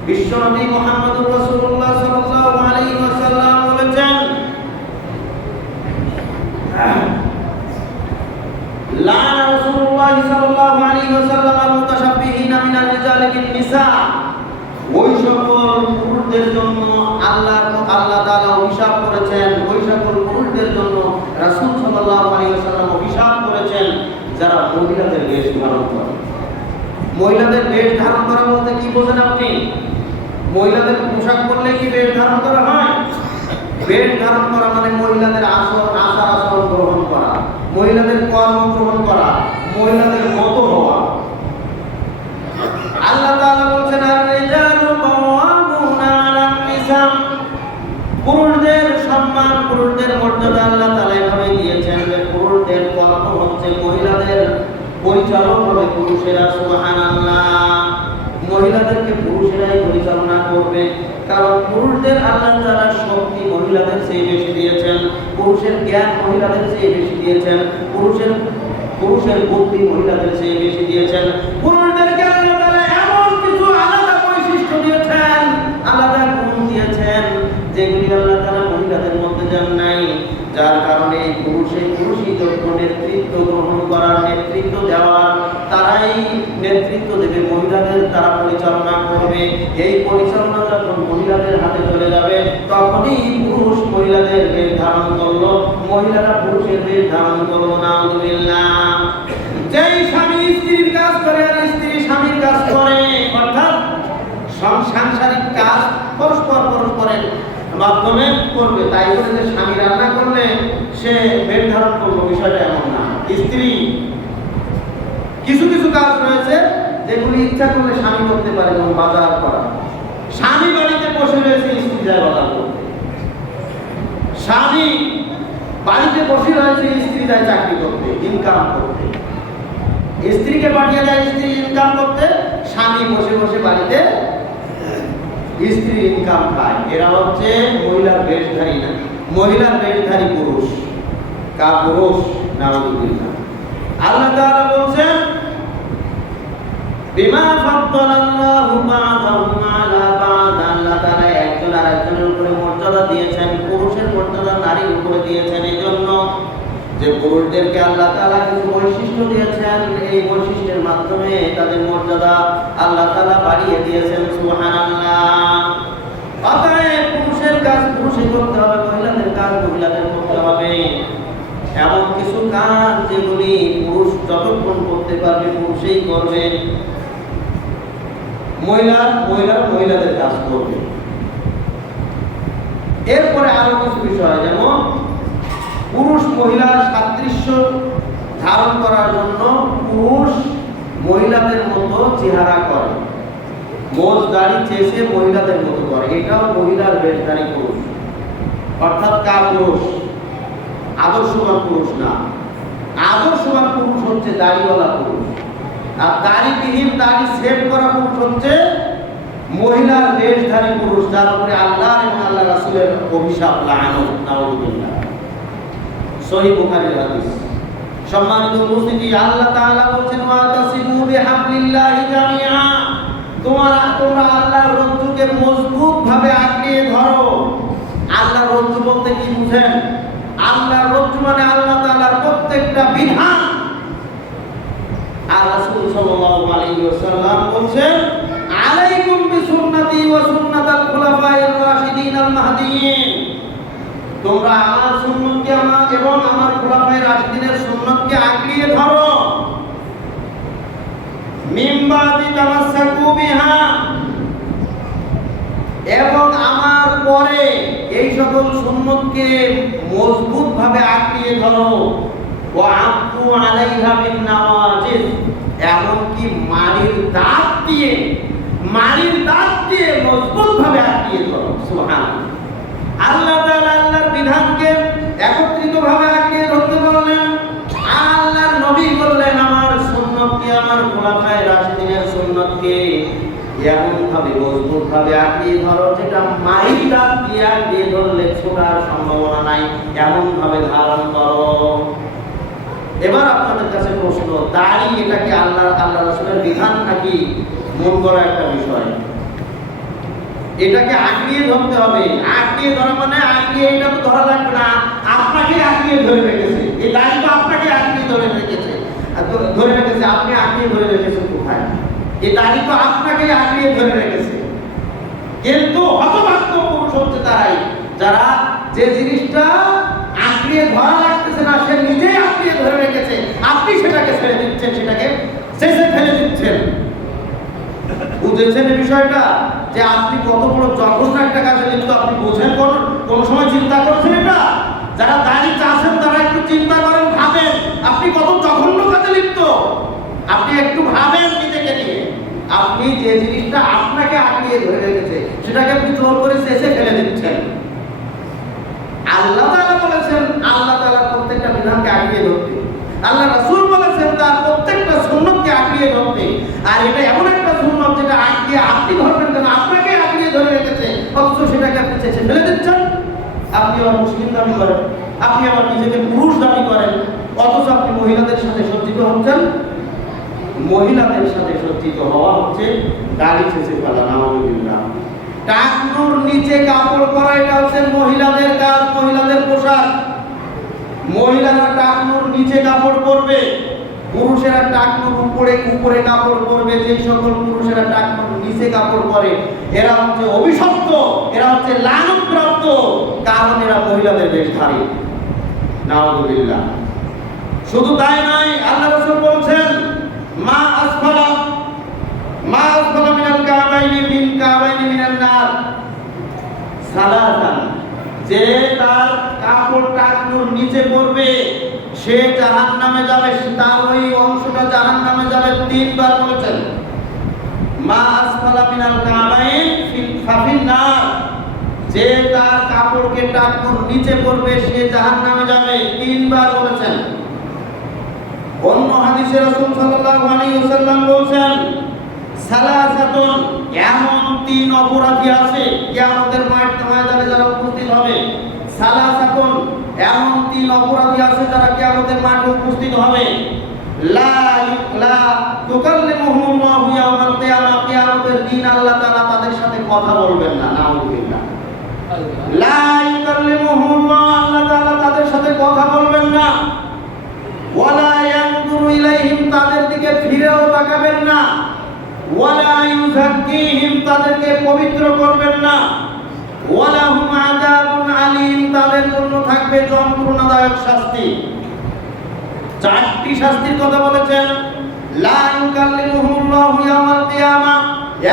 বিশ্বনবী মুহাম্মদুর রাসূলুল্লাহ সাল্লাল্লাহু আলাইহি ওয়াসাল্লাম বলেছেন, লা'না রাসূলুল্লাহ সাল্লাল্লাহু আলাইহি ওয়াসাল্লাম আল-মুতাশাব্বিহিনা মিনার রিজালি বিন-নিসা। ওই সকল পুরুষদের জন্য আল্লাহ তাআলা অভিশাপ করেছেন, ওই সকল পুরুষদের জন্য রাসূল সাল্লাল্লাহু আলাইহি ওয়াসাল্লাম অভিশাপ করেছেন যারা মহিলাদের বেশ ধারণ করে। মহিলাদের বেশ ধারণ করা বলতে কি বোঝেন আপনি? মহিলাদের পোশাক পরলে কি বেশ ধারণ করা হয়? বেশ ধারণ করা মানে মহিলাদের আচার আচরণ গ্রহণ করা, মহিলাদের কর্ম গ্রহণ করা, মহিলাদের মতো হওয়া। আল্লাহ তাআলা বলেছেন, আর-রিজালু কাওয়ামুনা আলান-নিসা। পুরুষদের সম্মান, পুরুষদের মর্যাদা আল্লাহ তাআলা এভাবে দিয়েছেন যে পুরুষদের কর্ম হচ্ছে মহিলাদের পরিচালক হবে পুরুষেরা। সুবহানাল্লাহ। মহিলাদেরকে পুরুষেরাই পরিচালনা করবে, কারণ পুরুষদের আল্লাহ তাআলা শক্তি মহিলাদের চেয়ে বেশি দিয়েছেন, পুরুষের জ্ঞান মহিলাদের চেয়ে বেশি দিয়েছেন, পুরুষের বুদ্ধি মহিলাদের চেয়ে বেশি দিয়েছেন। পুরুষদেরকে আল্লাহ তাআলা এমন কিছু আলাদা বৈশিষ্ট্য দিয়েছেন, আলাদা গুণ দিয়েছেন যেগুলি আল্লাহ তাআলা মহিলাদের মধ্যে দেন নাই। যার কারণে পুরুষই যখন নেতৃত্ব গ্রহণ করার, নেতৃত্ব দেওয়ার, তারাই নেতৃত্ব দেবে মহিলাদের, তারা পরিচালনা করবে। এই পরিচালনা যখন মহিলাদের হাতে চলে যাবে তখনই পুরুষ মহিলাদের বেশ ধারণ করলো, মহিলারা পুরুষের বেশ ধারণ করলো। নাউযুবিল্লাহ। যেই স্বামী স্ত্রীর কাজ করে আর স্ত্রী স্বামীর কাজ করে, অর্থাৎ সাংসারিক কাজ পরস্পরের মাধ্যমে করবে, তাই বলে যে স্বামী রান্না করলে সে বেশ ধারণ করলো, বিষয়টা এমন না। স্ত্রী কিছু কিছু কাজ রয়েছে যেগুলি ইচ্ছা করলে স্বামী করতে পারে, যেমন বাজার করা। স্বামী বাড়িতে বসে রয়েছে, স্ত্রী যায় বাজার করতে। স্বামী বাড়িতে বসে রয়েছে, স্ত্রী যায় চাকরি করতে, ইনকাম করতে। স্ত্রীকে পাঠিয়ে দেয় স্ত্রী ইনকাম করতে, স্বামী বসে বসে বাড়িতে স্ত্রী ইনকাম খায়। এরা হচ্ছে মহিলার বেশধারী না, মহিলার বেশধারী পুরুষ। কার পুরুষ? নাউযুবিল্লাহ। আল্লাহ তাআলা বলেন, বিমা ফাদ্দালাল্লাহু বা'দাহুম আলা বা'দ। আল্লাহ তাআলা একজন আরেকজনের উপরে মর্যাদা দিয়েছেন, পুরুষের মর্যাদা নারীর উপরে দিয়েছেন এইজন্য যে পুরুষদেরকে আল্লাহ তাআলা কিছু বৈশিষ্ট্য দিয়েছেন, এই বৈশিষ্ট্যের মাধ্যমে তাদের মর্যাদা আল্লাহ তাআলা বাড়িয়ে দিয়েছেন। সুবহানাল্লাহ। অতএব পুরুষের কাজ পুরুষই করতে হবে, মহিলাদের কাজ মহিলাদের করতে হবে। এমন কিছু কাজ যেগুলি পুরুষ যতক্ষণ করতে পারবে পুরুষই করবে, মহিলাদের কাজ করবে। এরপরে আরো কিছু বিষয়, যেমন পুরুষ মহিলার সাদৃশ্য ধারণ করার জন্য পুরুষ মহিলাদের মতো চেহারা করে, মোজ দাড়ি চেষে মহিলাদের মতো করে, এটাও মহিলার বেশধারী পুরুষ। অর্থাৎ কার পুরুষ? আদর্শবান পুরুষ না। আদর্শবান পুরুষ হচ্ছে দাড়িওয়ালা পুরুষ, আর দাড়িবিহীন, দাড়ি সেভ করা পুরুষ হচ্ছে মহিলার বেশধারী পুরুষ, যার উপরে আল্লাহ এবং আল্লাহ রাসূলের অভিশাপ, লাআনত। নাউযুবিল্লাহ। সহিহ বুখারীর হাদিস। সম্মানিত উপস্থিতি, আল্লাহ তাআলা বলেন, ওয়াতাসিমু বিহাবলিল্লাহি জামিআ। তোমরা আল্লাহর রজ্জুকে মজবুত ভাবে আঁকড়িয়ে ধরো। আল্লাহর রজ্জু বলতে কি বুঝেন? আল্লাহর রজ্জু মানে আল্লাহ তাআলার প্রত্যেকটা বিধান। আর রাসূল সাল্লাল্লাহু আলাইহি ওয়াসাল্লাম বলেন, আলাইকুম বিসুন্নতি ওয়া সুন্নাতাল খুলাফায়ে রাশিদিন আল মাহদিয়িন। তোমরা আমার সুন্নতকে এবং আমার খুলাফায়ে রাশিদিনের সুন্নতকে আঁকড়িয়ে ধরো। মিন বাদি তামাসসাকু বিহা। এবং আমার পরে এই সকল সুন্নতকে মজবুত ভাবে আঁকড়িয়ে ধরো। ওয়া আফু আলাইহা বিন নাওয়াজিজ। এমনকি মাড়ির দাঁত দিয়ে মজবুত ভাবে আঁকড়িয়ে ধরো। সুবহানাল্লাহ। আল্লাহ তাআলা আল্লাহর বিধানকে একত্রিত ভাবে আঁকড়িয়ে ধরতে বললেন। আল্লাহর নবী বললেন, আমার সুন্নতকে, আমার খুলাফায়ে রাশিদিনের সুন্নতকে এমন ভাবে মজবুত সম্ভাবনা নাই, এমন ভাবে ধারণ করো। এবার আপনাদের কাছে প্রশ্ন, দাড়ি এটা কি আল্লাহ রাসূলের বিধান নাকি মন করা একটা বিষয়? এটাকে আঁকড়িয়ে ধরতে হবে। আঁকড়িয়ে ধরা মানে আঁকড়িয়ে এটা তো ধরা লাগবে না, আপনাকে আঁকড়িয়ে ধরে রেখেছে। এই দাড়ি তো আপনাকে আঁকড়িয়ে ধরে রেখেছে। আপনি আঁকড়িয়ে ধরে রেখেছেন কোথায়? এই দাড়ি তো আপনাকে আঁকড়িয়ে ধরে রেখেছে। কিন্তু হতভাগ্য পুরুষ হচ্ছে তারাই যারা যে জিনিসটা আঁকড়িয়ে ধরা লাগতেছে না, সে নিজেই আঁকড়িয়ে ধরে রেখেছে। আপনি সেটাকে ছেড়ে দিচ্ছেন, সেটাকে শেষে ফেলে দিচ্ছেন। বুঝেছেন এই বিষয়টা? যে আপনি কত বড় জঘন্য একটা কাজে লিপ্ত, আপনি বোঝেন? কোন সময় চিন্তা করেছেন এটা? যারা দাড়ি চাচ্ছেন তারা একটু চিন্তা করেন, ভাবেন আপনি কত জঘন্য কাজে লিপ্ত। আপনি একটু ভাবেন নিজেকে নিয়ে। আপনি যে জিনিসটা আপনাকে আঁকড়িয়ে ধরে রেখেছে সেটাকে আপনি জোর করে শেষে ফেলে দিচ্ছেন। আল্লাহ তাআলা বলেছেন আল্লাহ তাআলার প্রত্যেকটা বিধানকে আঁকড়িয়ে ধরতে, আল্লাহ রাসূল বলেছেন তার প্রত্যেকটা সুন্নতকে আঁকড়িয়ে ধরতে। আর এটা এমন একটা সুন্নত যেটা আঁকড়িয়ে আপনি ধরবেন কেন, আপনাকে আঁকড়িয়ে ধরে রেখেছে, অথচ সেটাকে আপনি শেষে ফেলে দিচ্ছেন। আপনি আবার মুসলিম দাবি করেন, আপনি আবার নিজেকে পুরুষ দাবি করেন, অথচ আপনি মহিলাদের সাথে সজ্জিত হচ্ছেন। মহিলাদের সাথে সজ্জিত হওয়া হচ্ছে দাড়ি শেষে ফেলা, নাউযুবিল্লাহ। টাকনুর নিচে কাপড় পরা এটা হচ্ছে মহিলাদের কাজ, মহিলাদের পোশাক। মহিলারা টাকনুর নিচে কাপড় পরবে, পুরুষেরা টাকনুর উপরে কাপড় পরবে। যে সকল পুরুষেরা টাকনুর নিচে কাপড় পরে এরা হচ্ছে অভিশপ্ত, এরা হচ্ছে লানতপ্রাপ্ত, কারণ এরা মহিলাদের বেশধারী। নাউযুবিল্লাহ। শুধু তাই নয়, আল্লাহ রাসূল বলেছেন মা আসফালা মিনাল কাবাইনি মিনান নার সালাতান, যে তার কাপড় টাকনুর নিচে পড়বে সে জাহান্নামে যাবে, তার ওই অংশটা জাহান্নামে যাবে। তিনবার বলেছেন মা আসফালা মিনাল কাবাইন ফাফিন নার, যে তার কাপড়কে টাকনুর নিচে পড়বে সে জাহান্নামে যাবে। তিনবার বলেছেন। অন্য হাদিসে রাসূল সাল্লাল্লাহু আলাইহি ওয়াসাল্লাম বলেছেন সালাসাতুন, এমন তিন অপরাধী আছে কিয়ামতের ময়দানে যারা উপস্থিত হবে। সালাসাতুন, এমন তিন অপরাধী আছে যারা কিয়ামতের মাঠে উপস্থিত হবে। লা তুকাল্লিমুহুমুল্লাহু ইয়াওমাল কিয়ামা, কিয়ামতের দিন আল্লাহ তাআলা তাদের সাথে কথা বলবেন না। নাউযুবিল্লাহ। লা ইউকাল্লিমুহুমুল্লাহ, আল্লাহ তাআলা তাদের সাথে কথা বলবেন না। ওয়ালা ইয়ানজুরু ইলাইহিম, তাদের দিকে ফিরেও তাকাবেন না। ওয়ালা ইউযাক্কিহিম, তাদেরকে পবিত্র করবেন না। ওয়ালা হুম আযাবুন আলীম, তাদের জন্য থাকবে যন্ত্রণাদায়ক শাস্তি। চারটি শাস্তির কথা বলেছেন। লা ইউকাল্লিমুহুল্লাহু ইয়াওমাল কিয়ামা,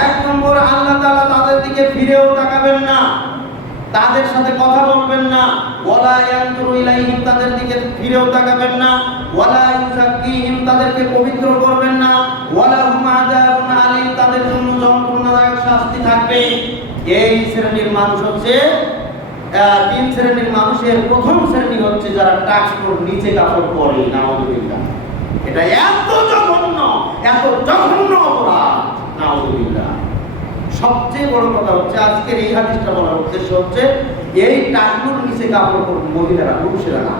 এক নম্বর আল্লাহ তাআলা তাদের দিকে ফিরেও তাকাবেন না, তাদের সাথে কথা বলবেন না। ওয়ালা ইয়ানজুরু ইলাইহিম, তাদের দিকে ফিরেও তাকাবেন না। ওয়ালা ইউযাক্কিহিম, তাদেরকে পবিত্র করবেন না। ওয়ালা হুম আযাবুন আলীম, তাদের জন্য যন্ত্রণাদায়ক শাস্তি থাকবে। এই শ্রেণীর মানুষ হচ্ছে তিন শ্রেণীর মানুষের প্রথম শ্রেণী হচ্ছে যারা টাকনুর নিচে কাপড় পরে। নাউযুবিল্লাহ। এটা এত জঘন্য অপরাধ। নাউযুবিল্লাহ। সবচেয়ে বড় কথা হচ্ছে আজকের এই হাদিসটা বলার উদ্দেশ্য হচ্ছে এই টাকনুর নিচে কাপড় পরবে মহিলারা, পুরুষেরা না।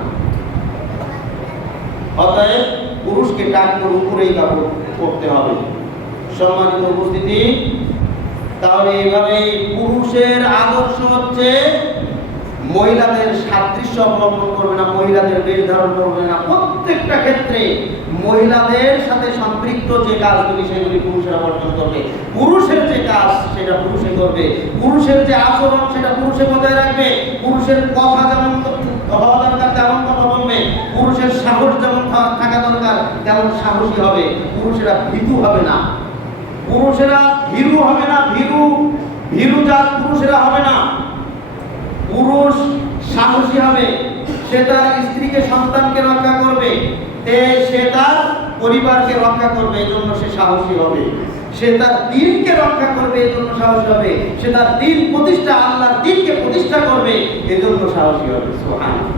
অতএব পুরুষকে টাকনুর উপরেই কাপড় পরতে হবে। সম্মানিত উপস্থিতি, তাহলে এইভাবে পুরুষের আদর্শ হচ্ছে মহিলাদের সাদৃশ্য অবলম্বন করবে না, মহিলাদের বেশ ধারণ করবে না। প্রত্যেকটা ক্ষেত্রে মহিলাদের সাথে সম্পৃক্ত যে কাজগুলি সেগুলি পুরুষেরা বর্জন করবে। পুরুষের যে কাজ সেটা পুরুষে করবে, পুরুষের যে আচরণ সেটা পুরুষে বজায় রাখবে। পুরুষের কথা যেমন হওয়া দরকার তেমন কথা বলবে, পুরুষের সাহস যেমন থাকা দরকার তেমন সাহসী হবে। পুরুষেরা ভীতু হবে না, পুরুষেরা ভীরু হবে না, ভীরু জাত পুরুষেরা হবে না। পুরুষ সাহসী হবে, সে তার স্ত্রীকে সন্তানকে রক্ষা করবে, সে তার পরিবারকে রক্ষা করবে, এই জন্য সে সাহসী হবে। সে তার দ্বীনকে রক্ষা করবে, এই জন্য সাহসী হবে। সে তার দ্বীন প্রতিষ্ঠা, আল্লাহর দ্বীনকে প্রতিষ্ঠা করবে, এই জন্য সাহসী হবে। সুবহানাল্লাহ।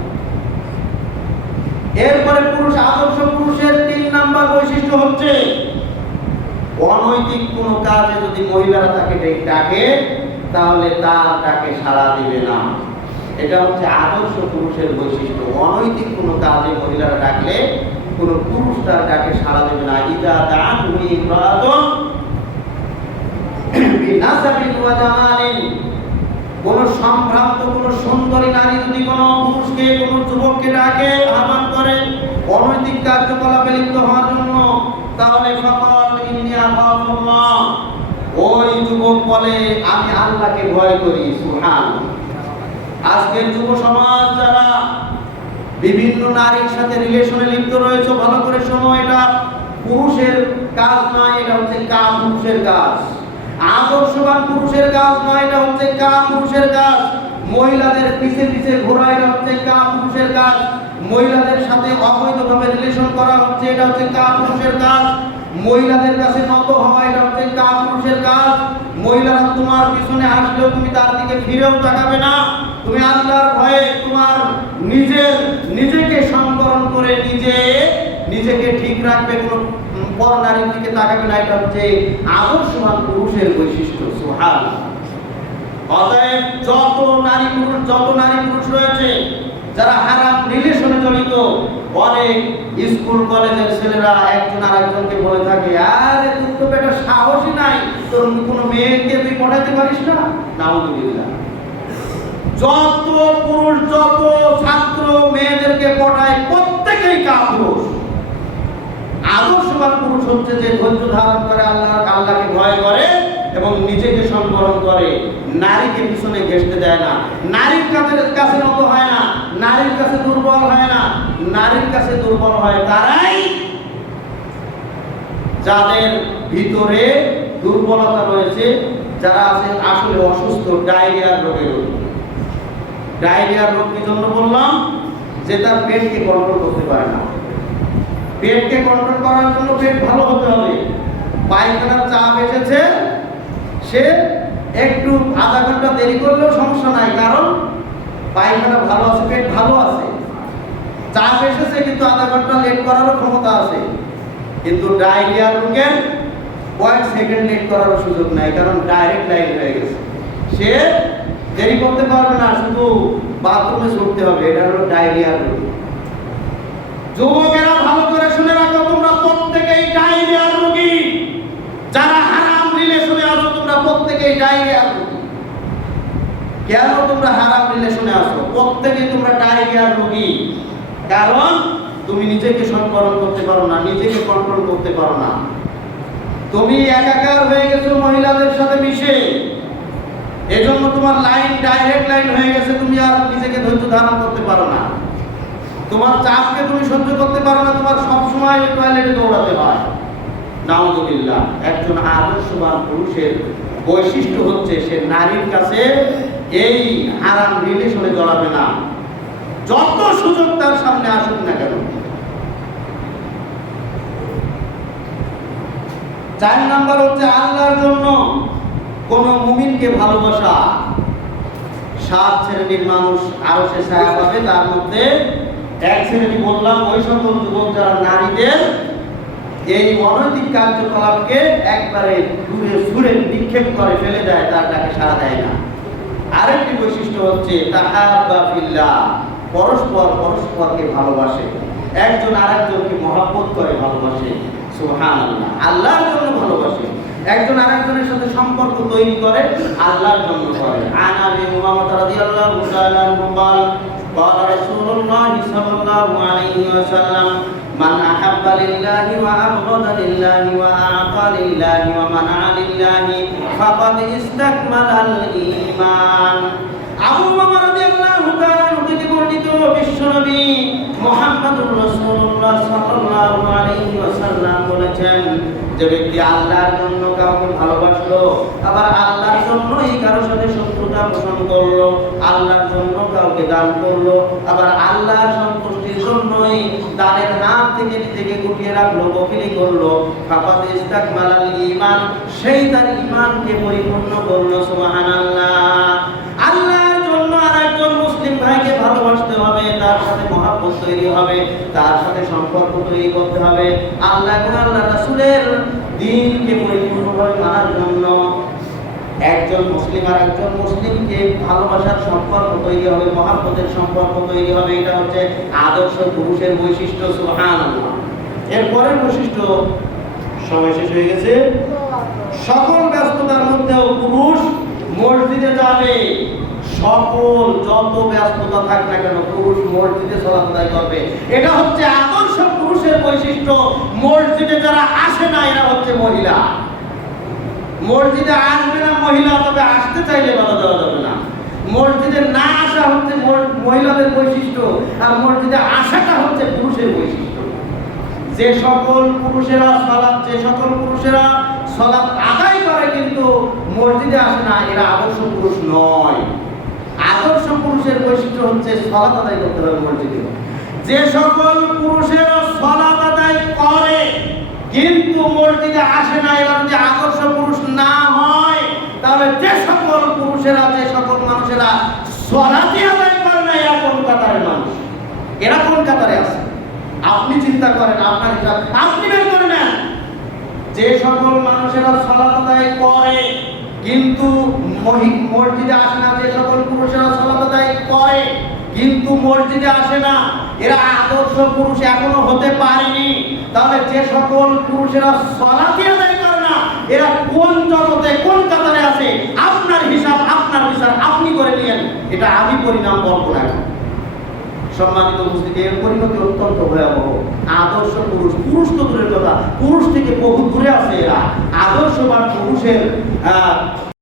এরপরে পুরুষ আদর্শ পুরুষের ৩ নাম্বার বৈশিষ্ট্য হচ্ছে অনৈতিক কোনো কাজে যদি মহিলারা তাকে ডাকে তাহলে তার ডাকে সাড়া দিবে না। এটা হচ্ছে আদর্শ পুরুষের বৈশিষ্ট্য। অনৈতিক কোনো কাজে মহিলারা ডাকলে কোনো পুরুষ তার ডাকে সাড়া দেবে না। ইদা দাআতহু ইমরাআতুন বিনাসাবিন ওয়া জামালিন, কোন সম্ভ্রান্ত কোন সুন্দরী নারী যদি কোন পুরুষকে কোন যুবককে ডাকে আহ্বান করে অনৈতিক কার্যকলাপে লিপ্ত হওয়ার জন্য, তাহলে ফাকাল ইন্নী আখাফুল্লাহ, ওই যুবক বলে আমি আল্লাহকে ভয় করি। সুবহানাল্লাহ। আজকের যুব সমাজ যারা বিভিন্ন নারীর সাথে রিলেশনে লিপ্ত রয়েছে, ভালো করে শোনো, এটা পুরুষের কাজ নয়, এটা হচ্ছে কাপুরুষের কাজ। আদর্শবান পুরুষের কাজ নয়, এটা হচ্ছে কাপুরুষের কাজ। মহিলাদের পিছে পিছে ঘোরা, এটা হচ্ছে কাপুরুষের কাজ। মহিলাদের সাথে অবৈধভাবে রিলেশন করা হচ্ছে, এটা হচ্ছে কাপুরুষের কাজ। মহিলাদের কাছে নত হওয়া, এটা হচ্ছে কাপুরুষের কাজ। মহিলারা তোমার পিছনে আসলেও তুমি তার দিকে ফিরেও তাকাবে না। তুমি আল্লাহর ভয়ে তোমার নিজেকে সংবরণ করে নিজেকে ঠিক রাখবে, কোনো পর নারীর দিকে তাকাবে না। এটা হচ্ছে আদর্শবান পুরুষের বৈশিষ্ট্য। সুবহানাল্লাহ। অতএব যত নারী পুরুষ রয়েছে যারা হারাম রিলেশনে জড়িত, অনেক স্কুল কলেজের ছেলেরা একজন আরেকজনকে বলে থাকে, আরে তোর তো বেটা সাহসই নাই, তোর কোনো মেয়েকে তুই পড়াতে পারিস না। নাউযুবিল্লাহ। যত পুরুষ যত ছাত্র মেয়েদেরকে পড়ায় প্রত্যেকেই কাপুরুষ। আদর্শবান পুরুষ হচ্ছে যে ধৈর্য ধারণ করে, আল্লাহকে ভয় করে এবং নিজেকে সংবরণ করে, নারীকে পিছনে ঘেঁষতে দেয় না, নারীর কাছে নত হয় না, নারীর কাছে দুর্বল হয় না। নারীর কাছে দুর্বল হয় তারাই যাদের ভিতরে দুর্বলতা রয়েছে, যারা আছে আসলে অসুস্থ, ডায়রিয়ার রোগের রোগী। ডায়রিয়ার রোগ কি জন্য বললাম? যে তার পেটকে কন্ট্রোল করতে পারে না। পেটকে কন্ট্রোল করার জন্য পেট ভালো হতে হবে। পায়খানার চাপ এসেছে, সে একটু আধা ঘন্টা দেরি করলেও সমস্যা নাই, কারণ পায়খানা ভালো আছে, পেট ভালো আছে। চাপ এসেছে কিন্তু আধা ঘন্টা লেট করারও ক্ষমতা আছে। কিন্তু ডায়রিয়ার রোগের কয়েক সেকেন্ড লেট করারও সুযোগ নাই, কারণ ডাইরেক্ট লাইন হয়ে গেছে। সে দেরি করতে পারবে না, শুধু বাথরুমে ছুটতে হবে। এটা হলো ডায়রিয়ার রোগ। যুবকেরা ভালো করে শুনে রাখো, তোমরা প্রত্যেকেই ডায়রিয়ার রোগী। যারা হারাম রিলেশনে আছো তোমরা প্রত্যেকেই ডায়রিয়ার রোগী। কেন তোমরা হারাম রিলেশনে আছো? প্রত্যেকেই তোমরা ডায়রিয়ার রোগী। কারণ তুমি নিজেকে সংবরণ করতে পারো না, নিজেকে কন্ট্রোল করতে পারো না। তুমি একাকার হয়ে গেছো মহিলাদের সাথে মিশে, এজন্য তোমার লাইন ডাইরেক্ট লাইন হয়ে গেছে। তুমি আর নিজেকে ধৈর্য ধারণ করতে পারো না, তোমার চাপকে তুমি সহ্য করতে পারো না, তোমার সবসময় টয়লেটে দৌড়াতে হয়। নাউযুবিল্লাহ। একজন আদর্শবান পুরুষের বৈশিষ্ট্য হচ্ছে সে নারীর কাছে এই হারাম রিলেশনে জড়াবে না, যত সুযোগ তার সামনে আসুক না কেন। 4 নাম্বার হচ্ছে আল্লাহর জন্য কোন মুমিনকে ভালোবাসা। 7 শ্রেণীর মানুষ আরশে ছায়া পাবে, তার মধ্যে এক শ্রেণী বললাম ওই সকল যুবক যারা নারীদের এই অনৈতিক কার্যকলাপকে একবারে দূরে ছুঁড়ে নিক্ষেপ করে ফেলে দেয়, তার ডাকে সাড়া দেয় না। আরেকটি বৈশিষ্ট্য হচ্ছে তাহাব্বা ফিল্লাহ, পরস্পরকে ভালোবাসে, একজন আরেকজনকে মহব্বত করে ভালোবাসে। সুবহানাল্লাহ। আল্লাহর জন্য ভালোবাসে, একজন আরেকজনের সাথে সম্পর্ক তৈরি করে আল্লাহর জন্য করে। আনাবি মুহাম্মদ রাদিয়াল্লাহু তাআলা আনহু قال رسول الله صلى الله عليه وسلم من أحب لله وأبغض لله وأعطى لله ومنع لله فقد استكمل الإيمان। আবু বকর রাদিয়াল্লাহু তাআলা থেকে বর্ণিত বিশ্বনবী মুহাম্মদুর রাসূলুল্লাহ সাল্লাল্লাহু আলাইহি ওয়াসাল্লাম বলেছেন, যে ব্যক্তি আল্লাহর জন্য কাউকে ভালোবাসলো, আবার আল্লাহর জন্যই কারোর সাথে শত্রুতা পোষণ করলো, আল্লাহর জন্য কাউকে দান করলো, আবার আল্লাহর সন্তুষ্টির জন্যই দানের হাত থেকে নিজেকে গুটিয়ে রাখলো, বকিলি করলো, ফাকাদ ইস্তাকমালাল ঈমান, সেই তার ঈমানকে পরিপূর্ণ করলো। সুবহানাল্লাহ। আল্লাহর জন্য আরেকজন মুসলিম ভাইকে ভালোবাসতে হবে, তার সাথে মহব্বত তৈরি হবে, তার সাথে সম্পর্ক তৈরি করতে হবে, আল্লাহ এবং আল্লাহ রাসূলের দ্বীনকে পরিপূর্ণভাবে মানার জন্য। একজন মুসলিম আর একজন মুসলিমকে ভালোবাসার সম্পর্ক তৈরি হবে, মহাব্বতের সম্পর্ক তৈরি হবে। এটা হচ্ছে আদর্শ পুরুষের বৈশিষ্ট্য। সুবহানাল্লাহ। এরপরের বৈশিষ্ট্য, সময় শেষ হয়ে গেছে। সকল ব্যস্ততার মধ্যেও পুরুষ মসজিদে যাবে। সকল যত ব্যস্ততা থাক না কেন পুরুষ মসজিদে সালাত আদায় করবে। এটা হচ্ছে আদর্শ পুরুষের বৈশিষ্ট্য। মসজিদে যারা আসে না এরা হচ্ছে মহিলা। মসজিদে আসবে না মহিলা, তবে আসতে চাইলে বাধা দেওয়া যাবে না। মসজিদে না আসা হচ্ছে মহিলাদের বৈশিষ্ট্য, আর মসজিদে আসাটা হচ্ছে পুরুষের বৈশিষ্ট্য। যে সকল পুরুষেরা সালাত আদায় করে কিন্তু মসজিদে আসে না, এরা আদর্শ পুরুষ নয়। আদর্শ পুরুষের বৈশিষ্ট্য হচ্ছে সালাত আদায় করতে হবে মসজিদে। যে সকল পুরুষেরা সালাত আদায় করে কিন্তু মসজিদে আসে না, এরা যদি আদর্শ পুরুষ না হয়, তাহলে যে সকল মানুষেরা সালাতই আদায় করে না, এরা কোন কাতারের মানুষ? এরা কোন কাতারে আছে? আপনি চিন্তা করেন, আপনার হিসাব আপনি বের করে নেন। যে সকল মানুষেরা সালাত আদায় করে কিন্তু মসজিদে আসে না, যে সকল পুরুষেরা সালাত আদায় করে কিন্তু মসজিদে আসে না, এরা আদর্শ পুরুষ এখনো হতে পারেনি। তাহলে যে সকল পুরুষেরা সালাতই আদায় করে না, এরা কোন জগতে কোন কাতারে আছে? আপনার হিসাব, আপনার বিচার আপনি করে নিয়েন, এটা আমি পরিণাম বলবো না। সম্মানিত উপস্থিতি, এর পরিণতি অত্যন্ত ভয়াবহ। আদর্শ পুরুষ তো দূরের কথা, পুরুষ থেকে বহু দূরে আছে এরা। আদর্শবান পুরুষের